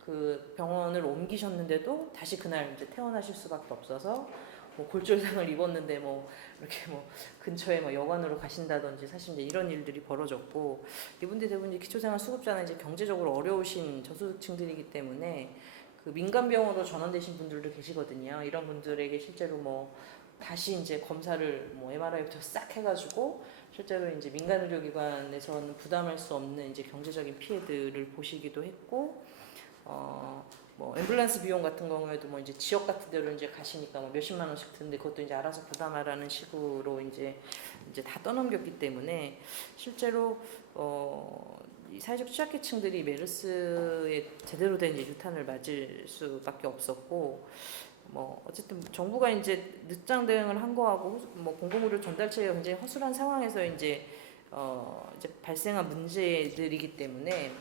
그 병원을 옮기셨는데도 다시 그날 이제 퇴원하실 수밖에 없어서, 뭐 골절상을 입었는데 뭐 이렇게 뭐 근처에 뭐 여관으로 가신다든지, 사실 이제 이런 일들이 벌어졌고, 이분들 대부분 이제 기초생활 수급자는 이제 경제적으로 어려우신 저소득층들이기 때문에 그 민간병원으로 전환되신 분들도 계시거든요. 이런 분들에게 실제로 뭐 다시 이제 검사를 뭐 MRI부터 싹 해가지고 실제로 이제 민간 의료기관에서는 부담할 수 없는 이제 경제적인 피해들을 보시기도 했고, 뭐 앰뷸런스 비용 같은 경우에도 뭐 이제 지역 같은 데로 이제 가시니까 뭐 몇십만 원씩 드는데 그것도 이제 알아서 부담하라는 식으로 이제 다 떠넘겼기 때문에, 실제로 이 사회적 취약계층들이 메르스에 제대로 된 이제 유탄을 맞을 수밖에 없었고, 뭐 어쨌든 정부가 이제 늦장 대응을 한 거하고, 뭐 공공의료 전달체가 굉장히 허술한 상황에서 이제 발생한 문제들이기 때문에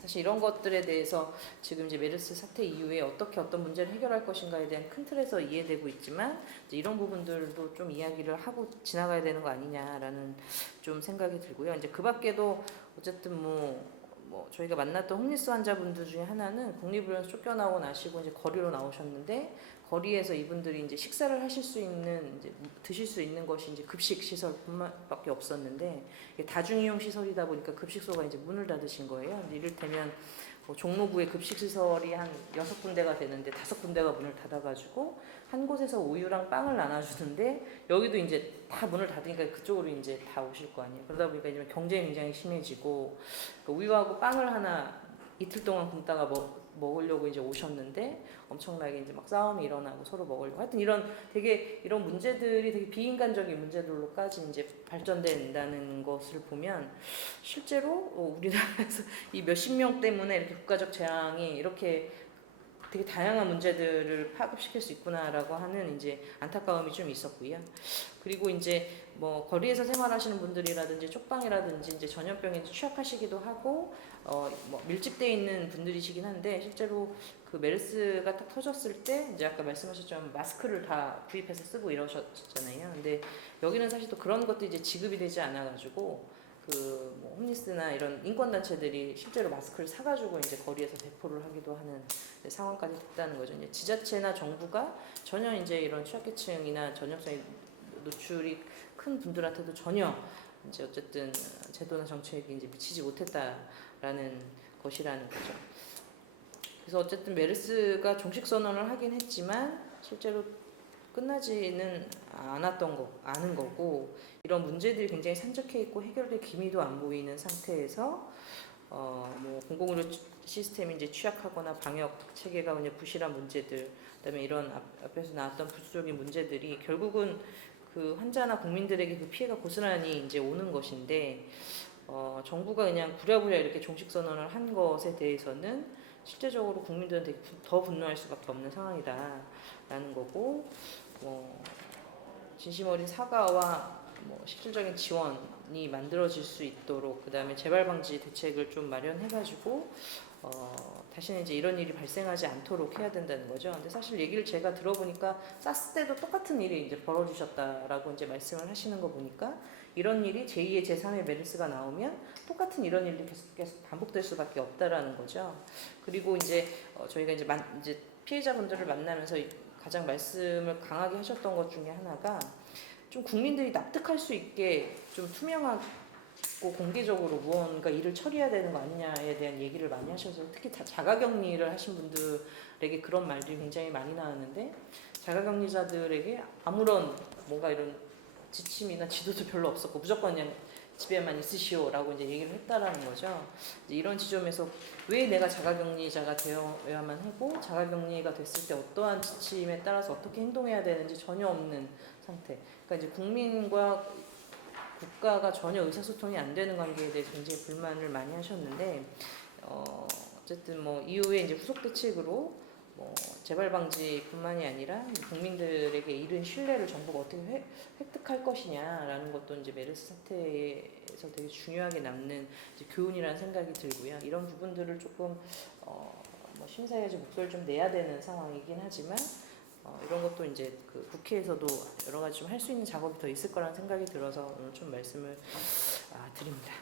사실 이런 것들에 대해서 지금 이제 메르스 사태 이후에 어떻게 어떤 문제를 해결할 것인가에 대한 큰 틀에서 이해되고 있지만 이제 이런 부분들도 좀 이야기를 하고 지나가야 되는 거 아니냐라는 좀 생각이 들고요. 이제 그 밖에도 어쨌든 뭐 저희가 만났던 홈리스 환자분들 중에 하나는 국립의료원에서 쫓겨나고 나시고 이제 거리로 나오셨는데 거리에서 이분들이 이제 식사를 하실 수 있는 이제 드실 수 있는 것이 이제 급식 시설뿐만밖에 없었는데 이게 다중이용 시설이다 보니까 급식소가 이제 문을 닫으신 거예요. 근데 이를테면 뭐 종로구에 급식 시설이 한 6군데가 되는데 5군데가 문을 닫아가지고 한 곳에서 우유랑 빵을 나눠주는데 여기도 이제 다 문을 닫으니까 그쪽으로 이제 다 오실 거 아니에요. 그러다 보니까 이제 경쟁이 굉장히 심해지고 그 우유하고 빵을 하나 이틀 동안 굶다가 먹으려고 이제 오셨는데 엄청나게 이제 막 싸움이 일어나고 서로 먹으려고 하여튼 이런 문제들이 되게 비인간적인 문제들로까지 이제 발전된다는 것을 보면 실제로 우리나라에서 이 몇십 명 때문에 이렇게 국가적 재앙이 이렇게 되게 다양한 문제들을 파급시킬 수 있구나라고 하는 이제 안타까움이 좀 있었고요. 그리고 이제 뭐 거리에서 생활하시는 분들이라든지 쪽방이라든지 이제 전염병에 취약하시기도 하고 뭐 밀집돼 있는 분들이시긴 한데 실제로 그 메르스가 딱 터졌을 때 이제 아까 말씀하셨지만 마스크를 다 구입해서 쓰고 이러셨잖아요. 근데 여기는 사실 또 그런 것도 이제 지급이 되지 않아가지고 뭐 홈리스나 이런 인권단체들이 실제로 마스크를 사가지고 이제 거리에서 배포를 하기도 하는 상황까지 됐다는 거죠. 이제 지자체나 정부가 전혀 이제 이런 취약계층이나 전염성에 노출이 큰 분들한테도 전혀 이제 어쨌든 제도나 정책이 이제 미치지 못했다라는 것이라는 거죠. 그래서 어쨌든 메르스가 종식 선언을 하긴 했지만 실제로 끝나지는 않은 거고 이런 문제들이 굉장히 산적해 있고 해결될 기미도 안 보이는 상태에서 뭐 공공의료 시스템이 이제 취약하거나 방역 체계가 이제 부실한 문제들, 그다음에 이런 앞에서 나왔던 부수적인 문제들이 결국은 그 환자나 국민들에게 그 피해가 고스란히 이제 오는 것인데 정부가 그냥 부랴부랴 이렇게 종식 선언을 한 것에 대해서는 실제적으로 국민들은 되게 더 분노할 수밖에 없는 상황이다라는 거고 진심 어린 사과와 실질적인 지원이 만들어질 수 있도록 그 다음에 재발 방지 대책을 좀 마련해가지고 다시는 이제 이런 일이 발생하지 않도록 해야 된다는 거죠. 근데 사실 얘기를 제가 들어보니까 사스 때도 똑같은 일이 이제 벌어지셨다라고 이제 말씀을 하시는 거 보니까 이런 일이 제2의 제3의 메르스가 나오면 똑같은 이런 일이 계속 반복될 수밖에 없다라는 거죠. 그리고 이제 저희가 이제 피해자분들을 만나면서 가장 말씀을 강하게 하셨던 것 중에 하나가 좀 국민들이 납득할 수 있게 좀 투명하고 공개적으로 무언가 일을 처리해야 되는 거 아니냐에 대한 얘기를 많이 하셔서 특히 자가격리를 하신 분들에게 그런 말들이 굉장히 많이 나왔는데 자가격리자들에게 아무런 뭔가 이런 지침이나 지도도 별로 없었고 무조건 그냥 집에만 있으시오라고 이제 얘기를 했다라는 거죠. 이제 이런 지점에서 왜 내가 자가격리자가 되어야만 하고 자가격리가 됐을 때 어떠한 지침에 따라서 어떻게 행동해야 되는지 전혀 없는 상태. 그러니까 이제 국민과 국가가 전혀 의사소통이 안 되는 관계에 대해서 굉장히 불만을 많이 하셨는데 어쨌든 뭐 이후에 이제 후속 대책으로 재발 방지뿐만이 아니라 국민들에게 이른 신뢰를 정부가 어떻게 획득할 것이냐라는 것도 이제 메르스 사태에서 되게 중요하게 남는 이제 교훈이라는 생각이 들고요. 이런 부분들을 조금 심사위원회 목소리를 좀 내야 되는 상황이긴 하지만 이런 것도 이제 그 국회에서도 여러 가지 좀 할 수 있는 작업이 더 있을 거라는 생각이 들어서 오늘 좀 말씀을 드립니다.